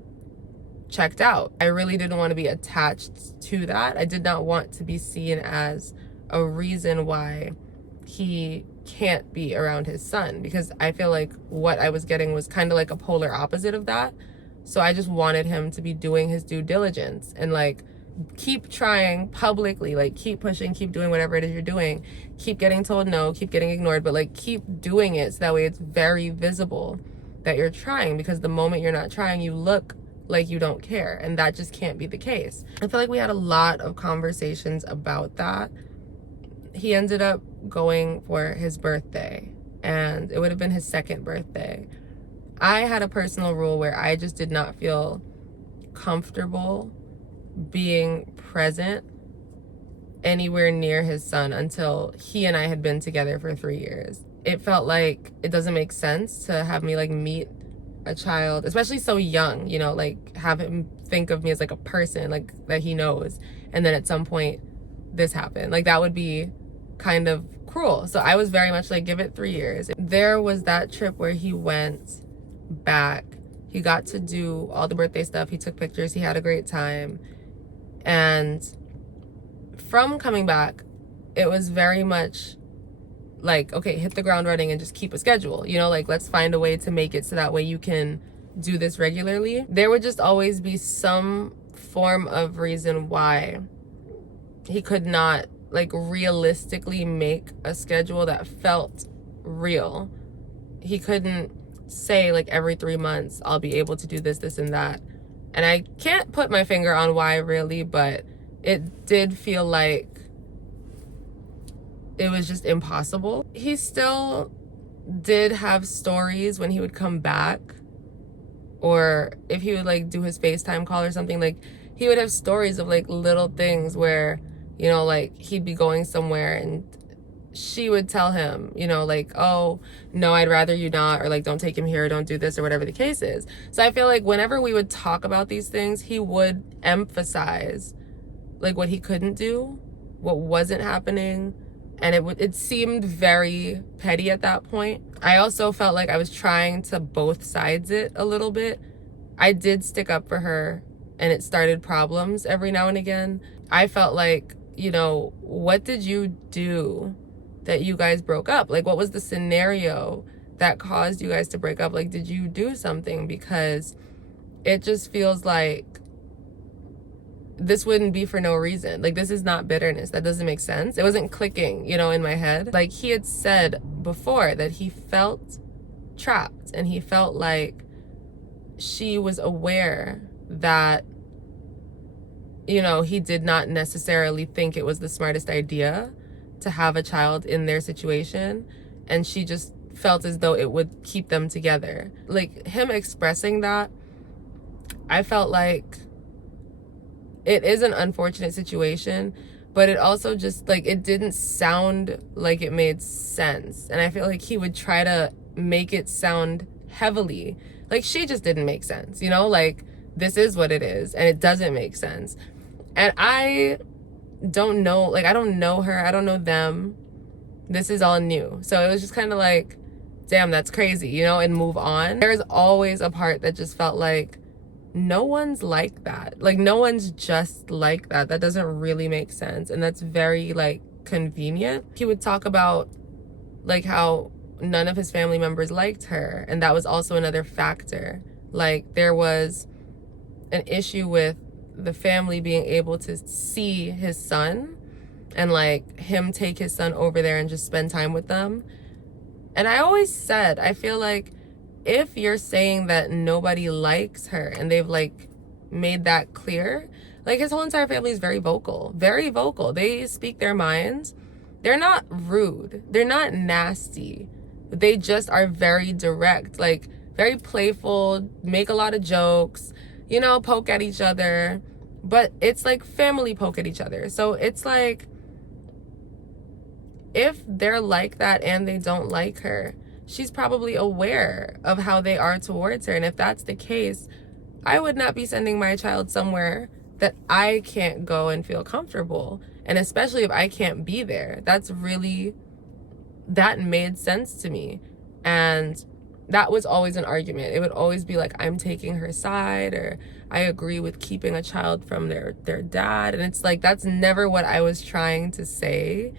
checked out. I really didn't want to be attached to that. I did not want to be seen as a reason why he can't be around his son, because I feel like what I was getting was kind of like a polar opposite of that. So I just wanted him to be doing his due diligence and like keep trying publicly, like keep pushing, keep doing whatever it is you're doing, keep getting told no, keep getting ignored, but like keep doing it so that way it's very visible that you're trying, because the moment you're not trying, you look like you don't care, and that just can't be the case. I feel like we had a lot of conversations about that. He ended up going for his birthday, and it would have been his second birthday. I had a personal rule where I just did not feel comfortable being present anywhere near his son until he and I had been together for 3 years. It felt like it doesn't make sense to have me like meet a child, especially so young, you know, like have him think of me as like a person like that he knows, and then at some point this happened. Like that would be kind of cruel. So I was very much like, give it 3 years. There was that trip where he went back. He got to do all the birthday stuff. He took pictures. He had a great time. And from coming back, it was very much like, okay, hit the ground running and just keep a schedule. You know, like, let's find a way to make it so that way you can do this regularly. There would just always be some form of reason why he could not, like, realistically make a schedule that felt real. He couldn't say, like, every 3 months I'll be able to do this, this, and that. And I can't put my finger on why really, but it did feel like it was just impossible. He still did have stories when he would come back, or if he would, like, do his FaceTime call or something, like, he would have stories of, like, little things where, you know, like, he'd be going somewhere and she would tell him, you know, like, oh, no, I'd rather you not, or, like, don't take him here, or don't do this, or whatever the case is. So I feel like whenever we would talk about these things, he would emphasize, like, what he couldn't do, what wasn't happening, and it seemed very petty at that point. I also felt like I was trying to both sides it a little bit. I did stick up for her, and it started problems every now and again. I felt like, you know, what did you do that you guys broke up? Like, what was the scenario that caused you guys to break up? Like, did you do something? Because it just feels like this wouldn't be for no reason. Like, this is not bitterness. That doesn't make sense. It wasn't clicking, you know, in my head. Like, he had said before that he felt trapped, and he felt like she was aware that, you know, he did not necessarily think it was the smartest idea to have a child in their situation, and she just felt as though it would keep them together. Like, him expressing that, I felt like it is an unfortunate situation, but it also just, like, it didn't sound like it made sense. And I feel like he would try to make it sound heavily like she just didn't make sense, you know, like, this is what it is and it doesn't make sense. And I don't know, like, I don't know her, I don't know them, this is all new. So it was just kind of like, damn, that's crazy, you know, and move on. There's always a part that just felt like no one's like that. Like, no one's just like that. That doesn't really make sense. And that's very, like, convenient. He would talk about, like, how none of his family members liked her. And that was also another factor. Like, there was an issue with the family being able to see his son and, like, him take his son over there and just spend time with them. And I always said, I feel like if you're saying that nobody likes her and they've, like, made that clear, like, his whole entire family is very vocal. Very vocal. They speak their minds. They're not rude. They're not nasty. They just are very direct, like, very playful, make a lot of jokes, you know, poke at each other. But it's like family poke at each other. So it's like, if they're like that and they don't like her, she's probably aware of how they are towards her. And if that's the case, I would not be sending my child somewhere that I can't go and feel comfortable. And especially if I can't be there. That made sense to me. And that was always an argument. It would always be like, I'm taking her side, or I agree with keeping a child from their dad. And it's like, that's never what I was trying to say.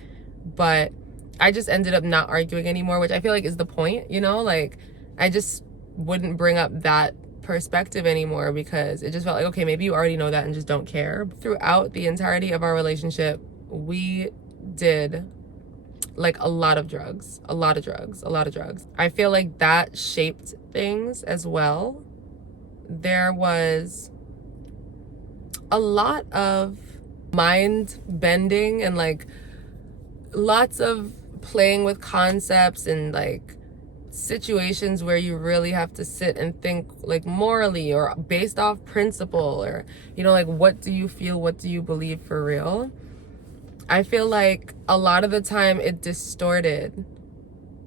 But I just ended up not arguing anymore, which I feel like is the point, you know? Like, I just wouldn't bring up that perspective anymore because it just felt like, okay, maybe you already know that and just don't care. Throughout the entirety of our relationship, we did, like, a lot of drugs. I feel like that shaped things as well. There was a lot of mind bending and, like, lots of playing with concepts and, like, situations where you really have to sit and think, like, morally or based off principle, or, you know, like, what do you feel, what do you believe for real? I feel like a lot of the time it distorted,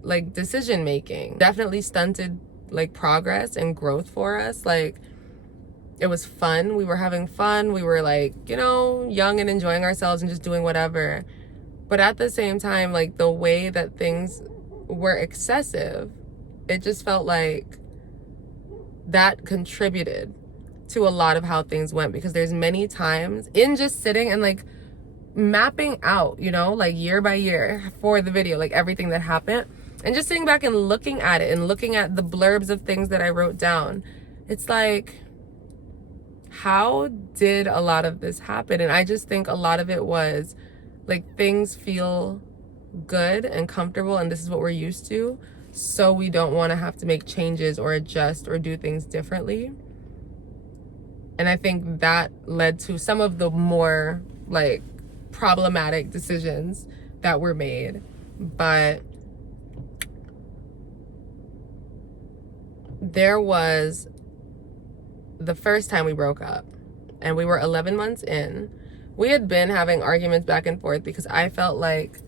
like, decision making. Definitely stunted, like, progress and growth for us. Like, it was fun, we were having fun, we were, like, you know, young and enjoying ourselves and just doing whatever. But at the same time, like, the way that things were excessive, it just felt like that contributed to a lot of how things went, because there's many times in just sitting and like mapping out, you know, like year by year for the video, like everything that happened, and just sitting back and looking at it and looking at the blurbs of things that I wrote down. It's like, how did a lot of this happen? And I just think a lot of it was like, things feel good and comfortable and this is what we're used to, so we don't want to have to make changes or adjust or do things differently. And I think that led to some of the more like problematic decisions that were made. But there was the first time we broke up, and we were 11 months in. We had been having arguments back and forth because I felt like,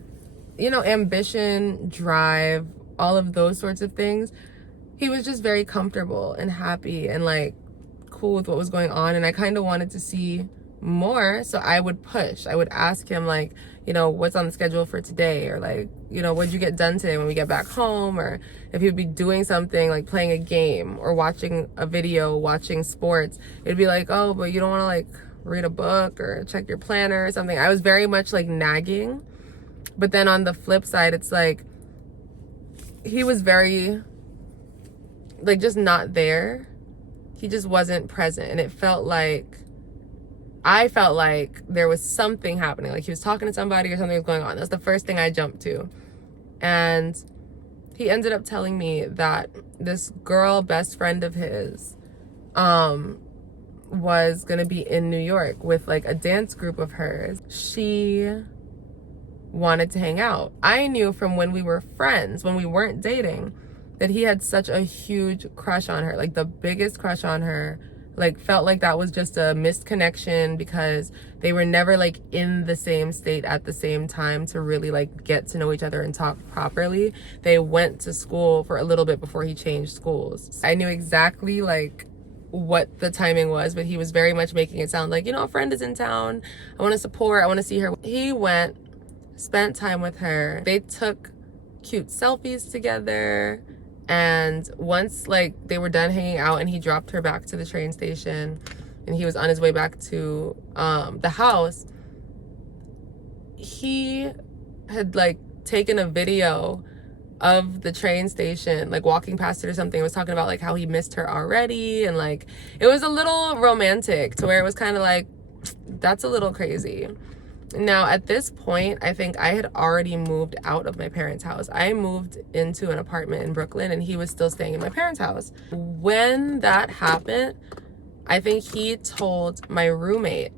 you know, ambition, drive, all of those sorts of things, he was just very comfortable and happy and like cool with what was going on, and I kind of wanted to see more. So I would push. I would ask him like, you know, what's on the schedule for today, or like, you know, what'd you get done today when we get back home, or if he'd be doing something like playing a game or watching a video, watching sports, it'd be like, oh, but you don't want to like read a book or check your planner or something. I was very much like nagging. But then on the flip side, it's like he was very like just not there. He just wasn't present, and it felt like, I felt like there was something happening, like he was talking to somebody or something was going on. That's the first thing I jumped to. And he ended up telling me that this girl best friend of his was gonna be in New York with like a dance group of hers. She wanted to hang out. I knew from when we were friends, when we weren't dating, that he had such a huge crush on her, like the biggest crush on her. Like, felt like that was just a missed connection because they were never like in the same state at the same time to really like get to know each other and talk properly. They went to school for a little bit before he changed schools. I knew exactly like what the timing was, but he was very much making it sound like, you know, a friend is in town, I want to support, I want to see her. He went, spent time with her. They took cute selfies together. And once like they were done hanging out and he dropped her back to the train station and he was on his way back to the house, he had like taken a video of the train station, like walking past it or something. It was talking about like how he missed her already, and like it was a little romantic to where it was kind of like, that's a little crazy. Now, at this point, I think I had already moved out of my parents' house. I moved into an apartment in Brooklyn and he was still staying in my parents' house. When that happened, I think he told my roommate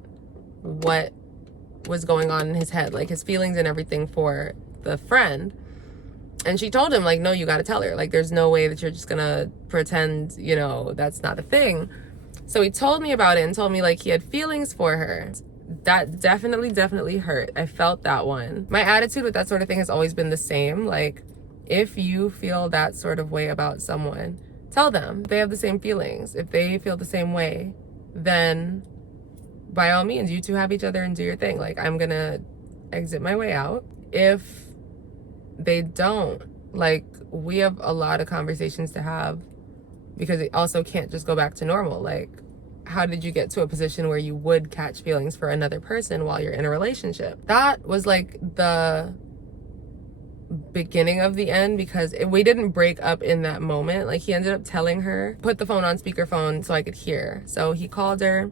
what was going on in his head, like his feelings and everything for the friend. And she told him, like, no, you got to tell her. Like, there's no way that you're just going to pretend, you know, that's not a thing. So he told me about it and told me, like, he had feelings for her. That definitely hurt. I felt that one. My attitude with that sort of thing has always been the same. Like, if you feel that sort of way about someone, tell them. They have the same feelings. If they feel the same way, then by all means, you two have each other and do your thing. Like, I'm gonna exit my way out. If they don't, like, we have a lot of conversations to have, because it also can't just go back to normal. Like, how did you get to a position where you would catch feelings for another person while you're in a relationship? That was like the beginning of the end, because we didn't break up in that moment. Like, he ended up telling her, put the phone on speakerphone so I could hear. So he called her,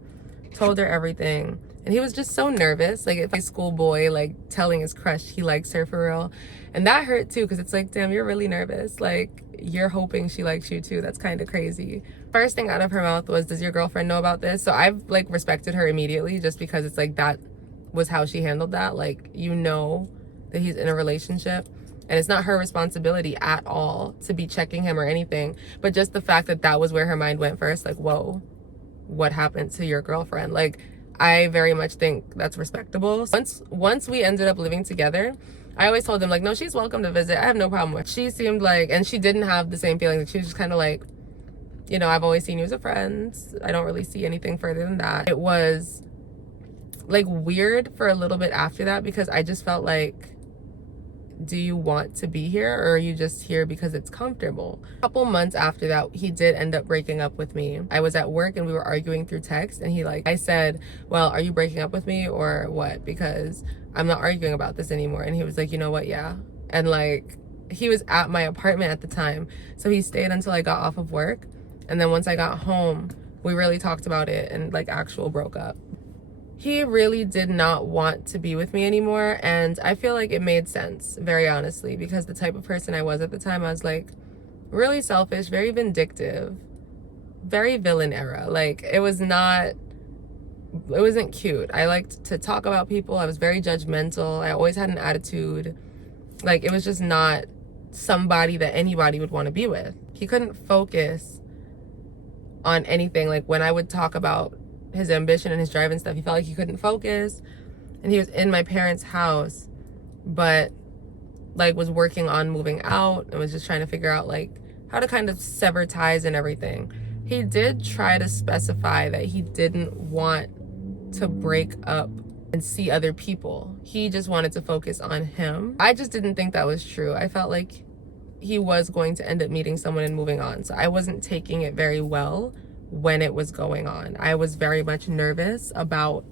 told her everything. And he was just so nervous. Like, if a schoolboy, like, telling his crush he likes her for real. And that hurt too, because it's like, damn, you're really nervous. Like, you're hoping she likes you too. That's kind of crazy. First thing out of her mouth was, does your girlfriend know about this? So I've like respected her immediately, just because it's like, that was how she handled that. Like, you know that he's in a relationship and it's not her responsibility at all to be checking him or anything. But just the fact that that was where her mind went first, like, whoa, what happened to your girlfriend? Like, I very much think that's respectable. Once we ended up living together, I always told him, like, no, she's welcome to visit. I have no problem with it. She seemed like, and she didn't have the same feelings. She was just kind of like, you know, I've always seen you as a friend. I don't really see anything further than that. It was like weird for a little bit after that, because I just felt like do you want to be here, or are you just here because it's comfortable? A couple months after that, he did end up breaking up with me. I was at work and we were arguing through text, and I said, well, are you breaking up with me or what? Because I'm not arguing about this anymore. And he was like, you know what? Yeah. And like, he was at my apartment at the time, so he stayed until I got off of work. And then once I got home, we really talked about it and like actual broke up. He really did not want to be with me anymore, and I feel like it made sense, very honestly, because the type of person I was at the time, I was like really selfish, very vindictive, very villain era. Like, it wasn't cute. I liked to talk about people. I was very judgmental. I always had an attitude. Like, it was just not somebody that anybody would want to be with. He couldn't focus on anything. Like, when I would talk about his ambition and his drive and stuff, he felt like he couldn't focus. And he was in my parents' house, but like was working on moving out and was just trying to figure out like how to kind of sever ties and everything. He did try to specify that he didn't want to break up and see other people. He just wanted to focus on him. I just didn't think that was true. I felt like he was going to end up meeting someone and moving on. So I wasn't taking it very well when it was going on. I was very much nervous about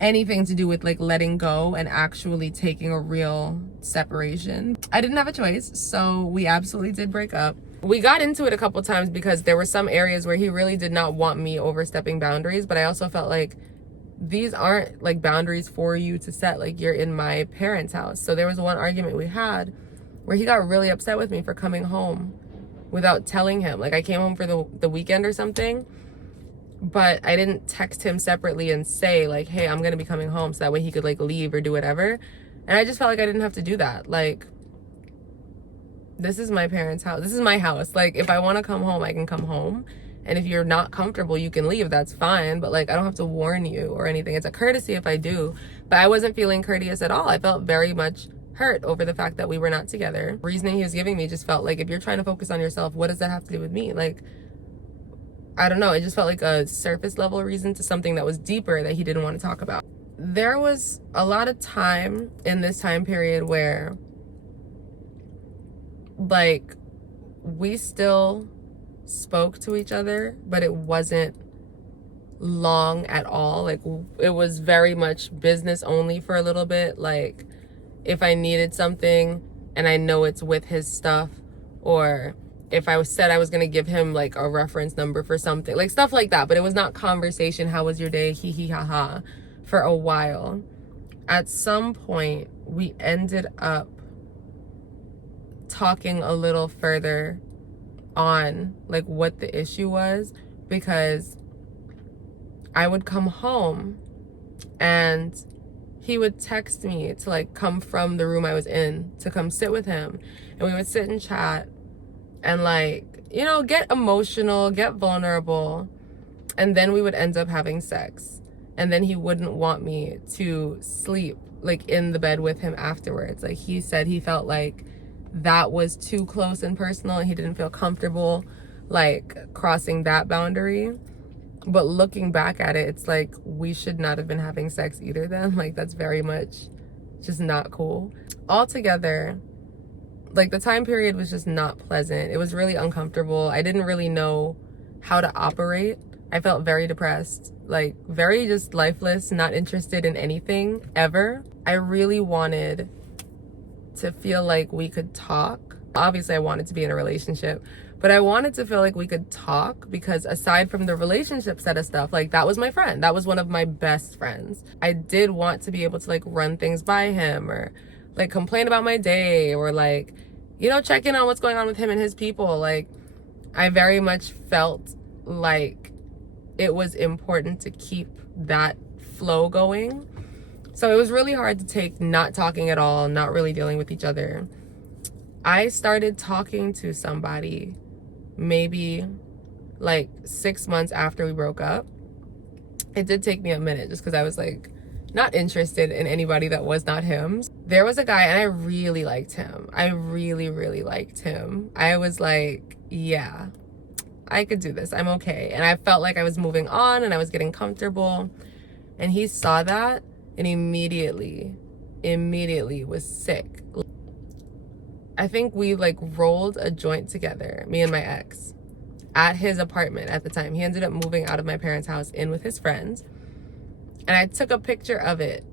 anything to do with like letting go and actually taking a real separation. I didn't have a choice, so we absolutely did break up. We got into it a couple times because there were some areas where he really did not want me overstepping boundaries, but I also felt like these aren't like boundaries for you to set. Like, you're in my parents' house. So there was one argument we had where he got really upset with me for coming home without telling him. Like, I came home for the weekend or something, but I didn't text him separately and say like, hey, I'm gonna be coming home, so that way he could like leave or do whatever. And I just felt like I didn't have to do that. Like, this is my parents' house. This is my house. Like, if I want to come home, I can come home. And if you're not comfortable, you can leave. That's fine. But like, I don't have to warn you or anything. It's a courtesy if I do. But I wasn't feeling courteous at all. I felt very much hurt over the fact that we were not together. Reasoning he was giving me just felt like, if you're trying to focus on yourself, what does that have to do with me? Like, I don't know. It just felt like a surface level reason to something that was deeper that he didn't want to talk about. There was a lot of time in this time period where like we still spoke to each other, but it wasn't long at all. Like, it was very much business only for a little bit. Like, if I needed something and I know it's with his stuff, or if I said I was gonna give him like a reference number for something, like stuff like that. But it was not conversation, how was your day, hee hee ha ha, for a while. At some point, we ended up talking a little further on like what the issue was, because I would come home and he would text me to like come from the room I was in to come sit with him, and we would sit and chat and like, you know, get emotional, get vulnerable, and then we would end up having sex. And then he wouldn't want me to sleep like in the bed with him afterwards. Like, he said he felt like that was too close and personal, and he didn't feel comfortable like crossing that boundary. But looking back at it, it's like, we should not have been having sex either then. Like, that's very much just not cool. Altogether, like, the time period was just not pleasant. It was really uncomfortable. I didn't really know how to operate. I felt very depressed, like very just lifeless, not interested in anything ever. I really wanted to feel like we could talk. Obviously, I wanted to be in a relationship, but I wanted to feel like we could talk, because aside from the relationship set of stuff, like, that was my friend. That was one of my best friends. I did want to be able to like run things by him, or like complain about my day, or like, you know, check in on what's going on with him and his people. Like, I very much felt like it was important to keep that flow going. So it was really hard to take not talking at all, not really dealing with each other. I started talking to somebody maybe like 6 months after we broke up. It did take me a minute just because I was like not interested in anybody that was not him. There was a guy and I really liked him. I really, really liked him. I was like, yeah, I could do this. I'm okay. And I felt like I was moving on and I was getting comfortable. And he saw that and immediately immediately was sick. I think we like rolled a joint together, me and my ex, at his apartment at the time. He ended up moving out of my parents' house in with his friends. And I took a picture of it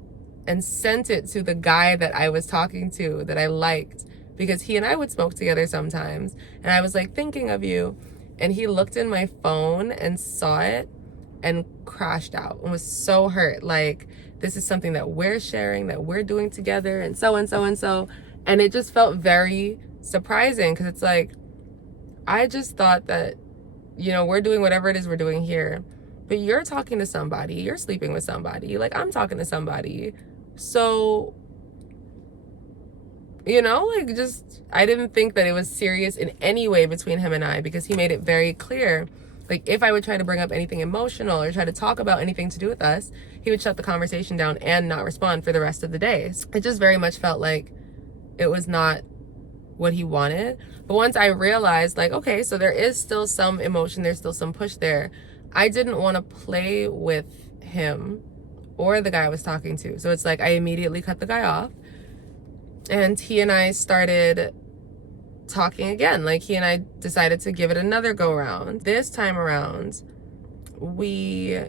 and sent it to the guy that I was talking to that I liked, because he and I would smoke together sometimes. And I was like thinking of you. And he looked in my phone and saw it and crashed out and was so hurt. Like, this is something that we're sharing, that we're doing together, and so and so and so. And it just felt very surprising, because it's like, I just thought that, you know, we're doing whatever it is we're doing here, but you're talking to somebody, you're sleeping with somebody, like I'm talking to somebody. So, you know, like, just, I didn't think that it was serious in any way between him and I, because he made it very clear, like, if I would try to bring up anything emotional or try to talk about anything to do with us, he would shut the conversation down and not respond for the rest of the day. It just very much felt like it was not what he wanted. But once I realized, like, okay, so there is still some emotion, there's still some push there, I didn't want to play with him or the guy I was talking to. So it's like, I immediately cut the guy off, and he and I started talking again. Like, he and I decided to give it another go around. This time around, we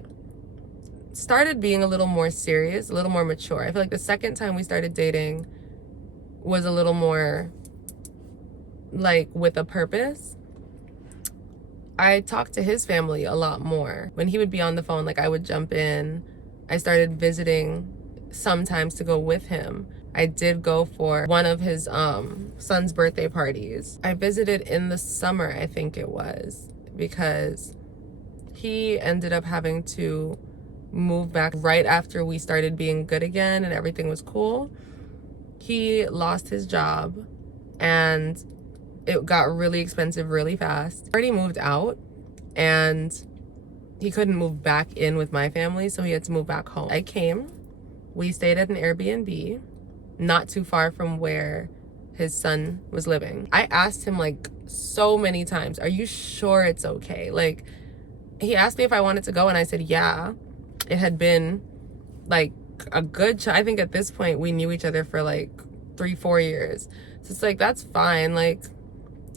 started being a little more serious, a little more mature. I feel like the second time we started dating was a little more like with a purpose. I talked to his family a lot more. When he would be on the phone, like, I would jump in. I started visiting sometimes to go with him. I did go for one of his son's birthday parties. I visited in the summer, I think it was, because he ended up having to move back right after we started being good again and everything was cool. He lost his job and it got really expensive really fast. He already moved out and he couldn't move back in with my family, so he had to move back home. I came, we stayed at an Airbnb not too far from where his son was living. I asked him like so many times, are you sure it's okay? Like, he asked me if I wanted to go and I said yeah. It had been like a good I think at this point we knew each other for like 3-4 years, so it's like, that's fine, like,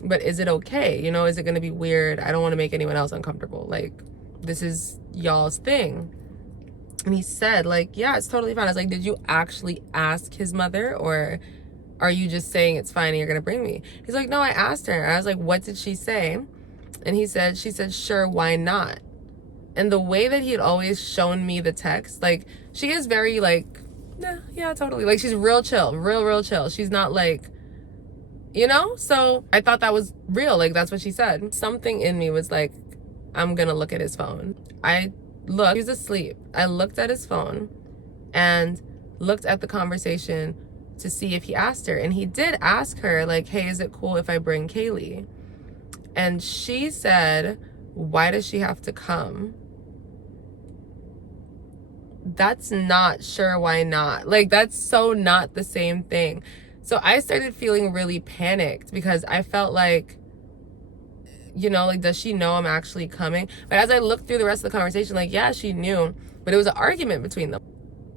but is it okay? You know, is it gonna be weird? I don't want to make anyone else uncomfortable. Like, this is y'all's thing. And he said, like, yeah, it's totally fine. I was like, did you actually ask his mother, or are you just saying it's fine and you're gonna bring me? He's like, no, I asked her. I was like, what did she say? And she said, sure, why not? And the way that he had always shown me the text, like, she is very like, yeah, totally. Like, she's real chill, real chill. She's not like, you know? So I thought that was real. Like, that's what she said. Something in me was like, I'm gonna look at his phone. I looked, he was asleep. I looked at his phone and looked at the conversation to see if he asked her. And he did ask her, like, hey, is it cool if I bring Ceilidh? And she said, why does she have to come? That's not sure why not. Like, that's so not the same thing. So I started feeling really panicked because I felt like, you know, like, does she know I'm actually coming? But as I looked through the rest of the conversation, like, yeah, she knew, but it was an argument between them.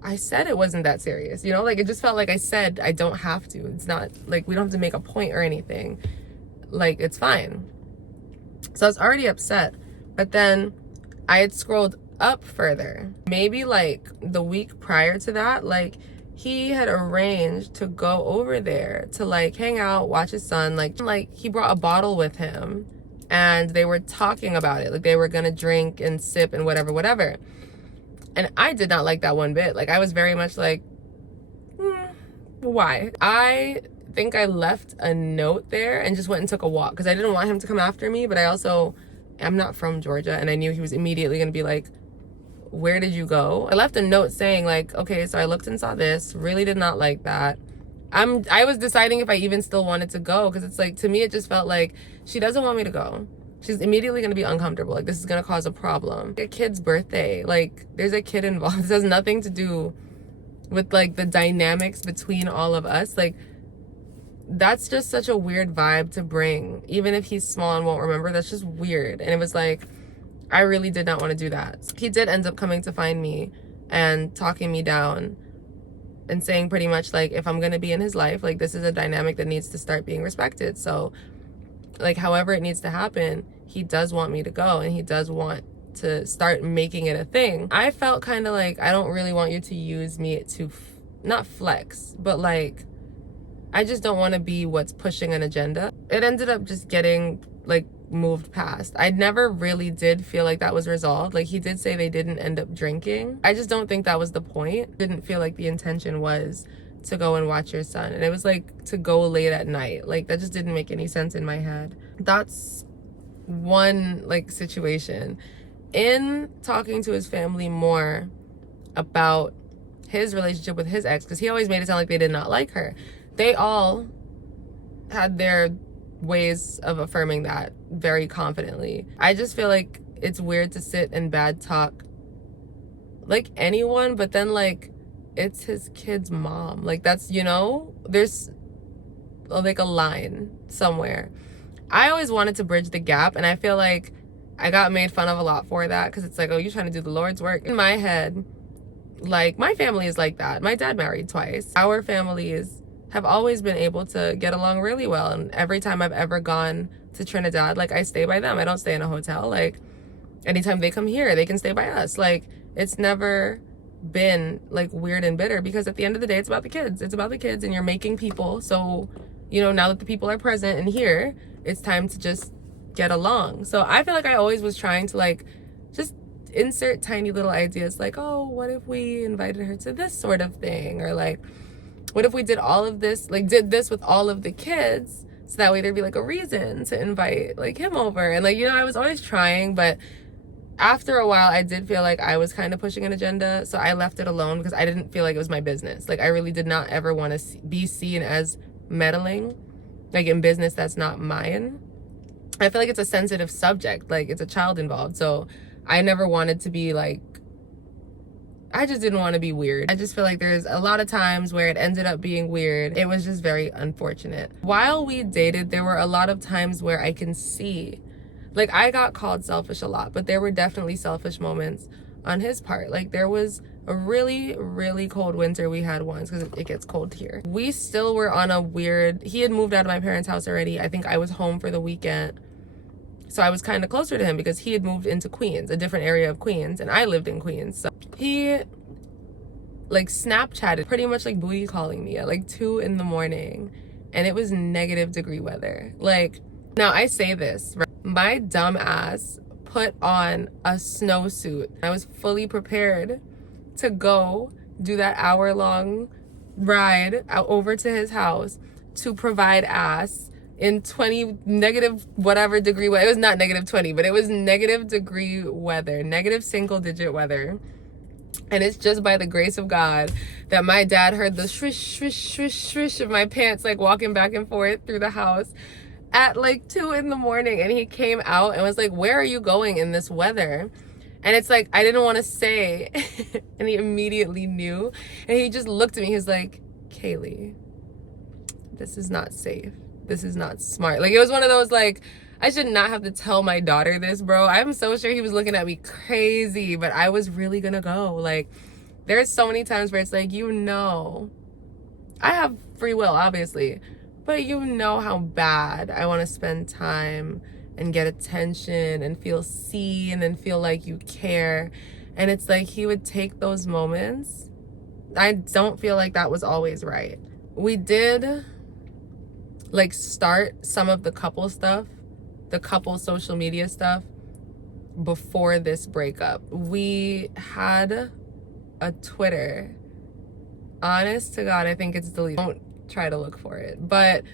I said it wasn't that serious, you know, like, it just felt like I said I don't have to. It's not like we don't have to make a point or anything. Like, it's fine. So I was already upset, but then I had scrolled up further. Maybe like the week prior to that, like, he had arranged to go over there to like hang out, watch his son. Like he brought a bottle with him and they were talking about it. Like, they were gonna drink and sip and whatever. And I did not like that one bit. Like, I was very much like, why? I think I left a note there and just went and took a walk because I didn't want him to come after me, but I also am not from Georgia and I knew he was immediately gonna be like, where did you go? I left a note saying like, okay, so I looked and saw this, really did not like that. I was deciding if I even still wanted to go because it's like, to me, it just felt like she doesn't want me to go. She's immediately gonna be uncomfortable. Like, this is gonna cause a problem. A kid's birthday, like, there's a kid involved. This has nothing to do with like the dynamics between all of us. Like, that's just such a weird vibe to bring. Even if he's small and won't remember, that's just weird. And it was like, I really did not want to do that. He did end up coming to find me and talking me down and saying pretty much like, if I'm gonna be in his life, like this is a dynamic that needs to start being respected. So like however it needs to happen, he does want me to go, and he does want to start making it a thing. I felt kind of like, I don't really want you to use me to not flex, but like I just don't want to be what's pushing an agenda. It ended up just getting like moved past. I never really did feel like that was resolved. Like he did say they didn't end up drinking. I just don't think that was the point. Didn't feel like the intention was to go and watch your son, and it was like to go late at night. Like that just didn't make any sense in my head. That's one like situation. In talking to his family more about his relationship with his ex, because he always made it sound like they did not like her, they all had their ways of affirming that very confidently. I just feel like it's weird to sit and bad talk like anyone, but then like it's his kid's mom. Like that's, you know, there's like a line somewhere. I always wanted to bridge the gap, and I feel like I got made fun of a lot for that, because it's like, oh, you're trying to do the Lord's work. In my head, like my family is like that. My dad married twice. Our families have always been able to get along really well, and every time I've ever gone to Trinidad, like I stay by them. I don't stay in a hotel. Like anytime they come here, they can stay by us. Like it's never been like weird and bitter, because at the end of the day, it's about the kids. It's about the kids, and you're making people. So, you know, now that the people are present and here, it's time to just get along. So I feel like I always was trying to like just insert tiny little ideas like, oh, what if we invited her to this sort of thing? Or like, what if we did all of this, like did this with all of the kids, so that way there'd be like a reason to invite like him over. And like, you know, I was always trying, but after a while I did feel like I was kind of pushing an agenda, so I left it alone, because I didn't feel like it was my business. Like I really did not ever want to be seen as meddling like in business that's not mine. I feel like it's a sensitive subject, like it's a child involved, so I never wanted to be like, I just didn't want to be weird. I just feel like there's a lot of times where it ended up being weird. It was just very unfortunate. While we dated, there were a lot of times where I can see, like I got called selfish a lot, but there were definitely selfish moments on his part. Like there was a really, really cold winter we had once, because it gets cold here. We still were on a weird, he had moved out of my parents' house already. I think I was home for the weekend. So I was kind of closer to him, because he had moved into Queens, a different area of Queens, and I lived in Queens. So he like Snapchatted, pretty much like booty calling me at like 2 in the morning, and it was -degree weather. Like, now I say this, right? My dumb ass put on a snowsuit. I was fully prepared to go do that hour-long ride out over to his house to provide ass in negative whatever degree weather. It was not -20, but it was -degree weather, negative single-digit weather. And it's just by the grace of God that my dad heard the swish, swish, swish, swish of my pants like walking back and forth through the house at like 2 in the morning. And he came out and was like, where are you going in this weather? And it's like, I didn't want to say. And he immediately knew. And he just looked at me. He was like, Kaylee, this is not safe. This is not smart. Like, it was one of those, like, I should not have to tell my daughter this, bro. I'm so sure he was looking at me crazy, but I was really gonna go. Like, there's so many times where it's like, you know, I have free will, obviously, but you know how bad I want to spend time and get attention and feel seen and feel like you care. And it's like he would take those moments. I don't feel like that was always right. We did like start some of the couple stuff, the couple social media stuff, before this breakup. We had a Twitter. Honest to God, I think it's deleted. Don't try to look for it. But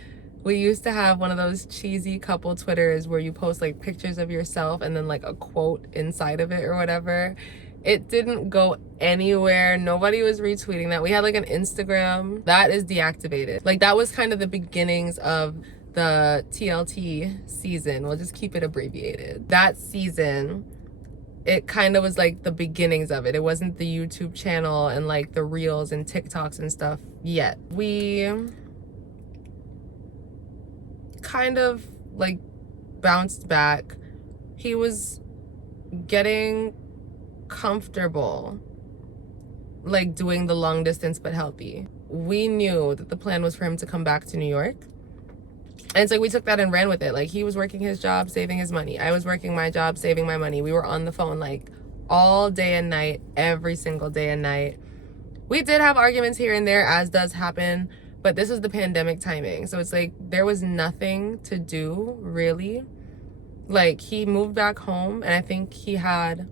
we used to have one of those cheesy couple Twitters where you post like pictures of yourself and then like a quote inside of it or whatever. It didn't go anywhere. Nobody was retweeting that. We had like an Instagram. That is deactivated. Like that was kind of the beginnings of the TLT season. We'll just keep it abbreviated. That season, it kind of was like the beginnings of it. It wasn't the YouTube channel and like the reels and TikToks and stuff yet. We kind of like bounced back. He was getting comfortable like doing the long distance but healthy. We knew that the plan was for him to come back to New York. And it's like we took that and ran with it. Like he was working his job, saving his money. I was working my job, saving my money. We were on the phone like all day and night, every single day and night. We did have arguments here and there, as does happen, but this was the pandemic timing. So it's like there was nothing to do, really. Like he moved back home, and I think he had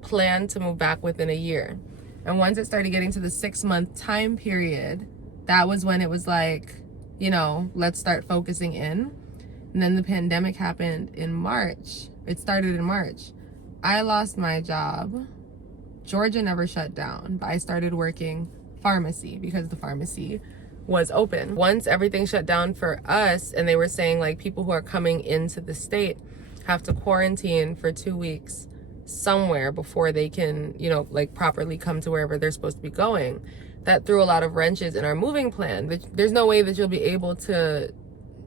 planned to move back within a year. And once it started getting to the 6-month time period, that was when it was like, you know, let's start focusing in. And then the pandemic happened in March. It started in March. I lost my job. Georgia never shut down, but I started working pharmacy because the pharmacy was open. Once everything shut down for us, and they were saying like people who are coming into the state have to quarantine for 2 weeks somewhere before they can, you know, like properly come to wherever they're supposed to be going. That threw a lot of wrenches in our moving plan. There's no way that you'll be able to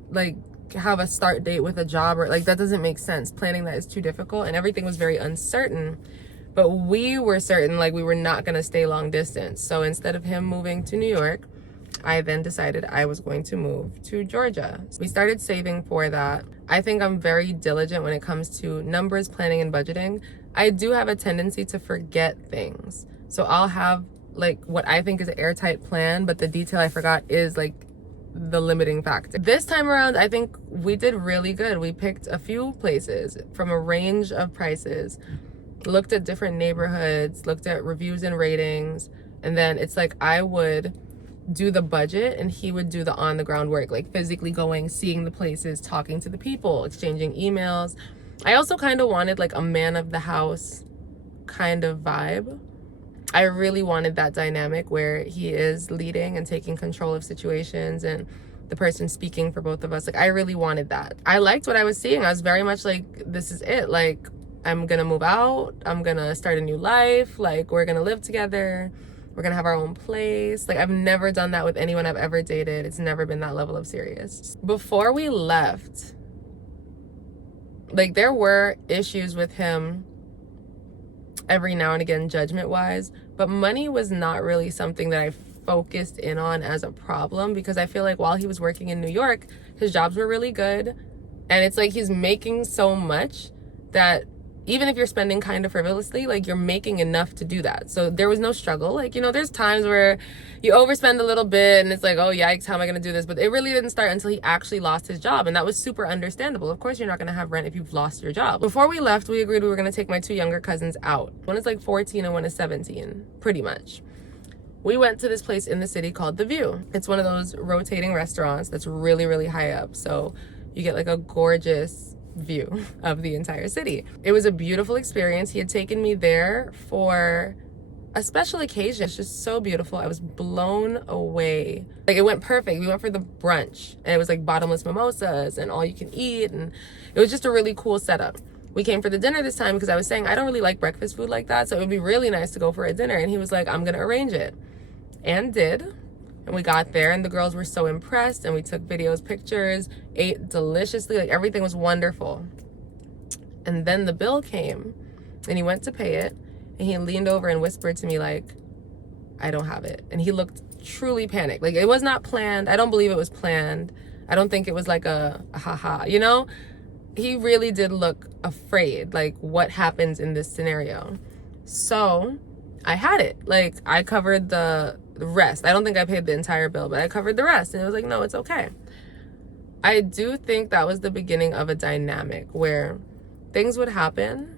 like have a start date with a job, or like that doesn't make sense. Planning that is too difficult, and everything was very uncertain. But we were certain like we were not going to stay long distance. So instead of him moving to New York, I then decided I was going to move to Georgia. So we started saving for that. I think I'm very diligent when it comes to numbers, planning, and budgeting. I do have a tendency to forget things. So I'll have like what I think is an airtight plan, but the detail I forgot is like the limiting factor. This time around, I think we did really good. We picked a few places from a range of prices, looked at different neighborhoods, looked at reviews and ratings, and then it's like I would do the budget and he would do the on the ground work, like physically going, seeing the places, talking to the people, exchanging emails. I also kind of wanted like a man of the house kind of vibe. I really wanted that dynamic where he is leading and taking control of situations and the person speaking for both of us. Like I really wanted that. I liked what I was seeing. I was very much like, this is it. Like I'm gonna move out, I'm gonna start a new life, like we're gonna live together, we're gonna have our own place. Like I've never done that with anyone I've ever dated. It's never been that level of serious. Before we left, like there were issues with him every now and again, judgment wise, but money was not really something that I focused in on as a problem, because I feel like while he was working in New York, his jobs were really good, and it's like he's making so much that even if you're spending kind of frivolously, like you're making enough to do that. So there was no struggle. Like, you know, there's times where you overspend a little bit and it's like, oh yikes, how am I gonna do this? But it really didn't start until he actually lost his job. And that was super understandable. Of course, you're not gonna have rent if you've lost your job. Before we left, we agreed we were gonna take my 2 younger cousins out. One is like 14 and one is 17, pretty much. We went to this place in the city called The View. It's one of those rotating restaurants that's really, really high up. So you get like a gorgeous view of the entire city. It was a beautiful experience. He had taken me there for a special occasion. It's just so beautiful. I was blown away. Like it went perfect. We went for the brunch and it was like bottomless mimosas and all you can eat, and it was just a really cool setup. We came for the dinner this time because I was saying I don't really like breakfast food like that, so it would be really nice to go for a dinner, and he was like, I'm gonna arrange it, and did. And we got there and the girls were so impressed, and we took videos, pictures, ate deliciously, like everything was wonderful. And then the bill came and he went to pay it, and he leaned over and whispered to me like, I don't have it. And he looked truly panicked. Like it was not planned. I don't believe it was planned. I don't think it was like a haha, you know? He really did look afraid, like what happens in this scenario. So I had it. Like I covered the rest. I don't think I paid the entire bill, but I covered the rest, and it was like, no, it's okay. I do think that was the beginning of a dynamic where things would happen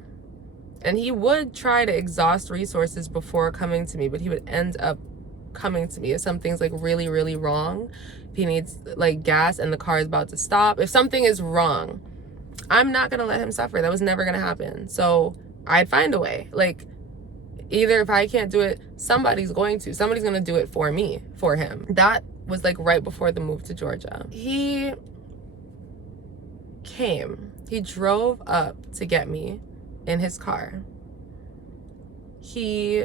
and he would try to exhaust resources before coming to me, but he would end up coming to me if something's like really, really wrong. If he needs like gas and the car is about to stop, if something is wrong, I'm not gonna let him suffer. That was never gonna happen. So I'd find a way. Like either if I can't do it, somebody's going to. Somebody's gonna do it for me, for him. That was like right before the move to Georgia. He came. He drove up to get me in his car. He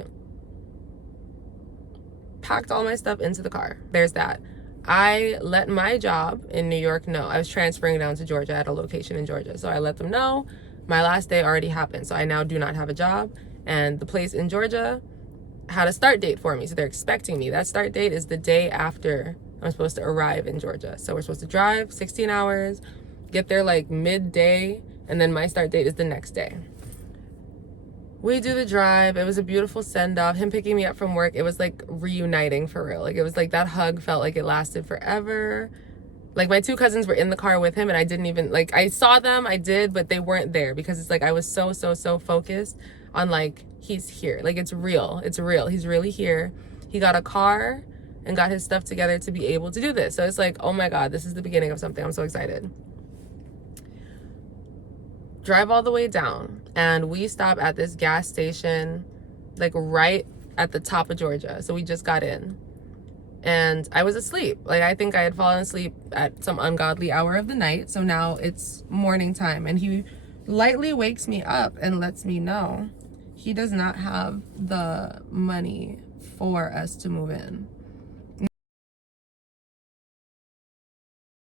packed all my stuff into the car. There's that. I let my job in New York know. I was transferring down to Georgia at a location in Georgia. So I let them know my last day already happened. So I now do not have a job. And the place in Georgia had a start date for me. So they're expecting me. That start date is the day after I'm supposed to arrive in Georgia. So we're supposed to drive 16 hours, get there like midday, and then my start date is the next day. We do the drive. It was a beautiful send-off. Him picking me up from work, it was like reuniting for real. Like, it was like that hug felt like it lasted forever. Like, my two cousins were in the car with him, and I didn't even, like, I saw them, I did, but they weren't there because it's like I was so focused on, like, he's here. Like, it's real. It's real. He's really here. He got a car and got his stuff together to be able to do this. So it's like, oh my God, this is the beginning of something. I'm so excited. Drive all the way down, and we stop at this gas station, like right at the top of Georgia. So we just got in, and I was asleep. Like, I think I had fallen asleep at some ungodly hour of the night. So now it's morning time, and he lightly wakes me up and lets me know he does not have the money for us to move in.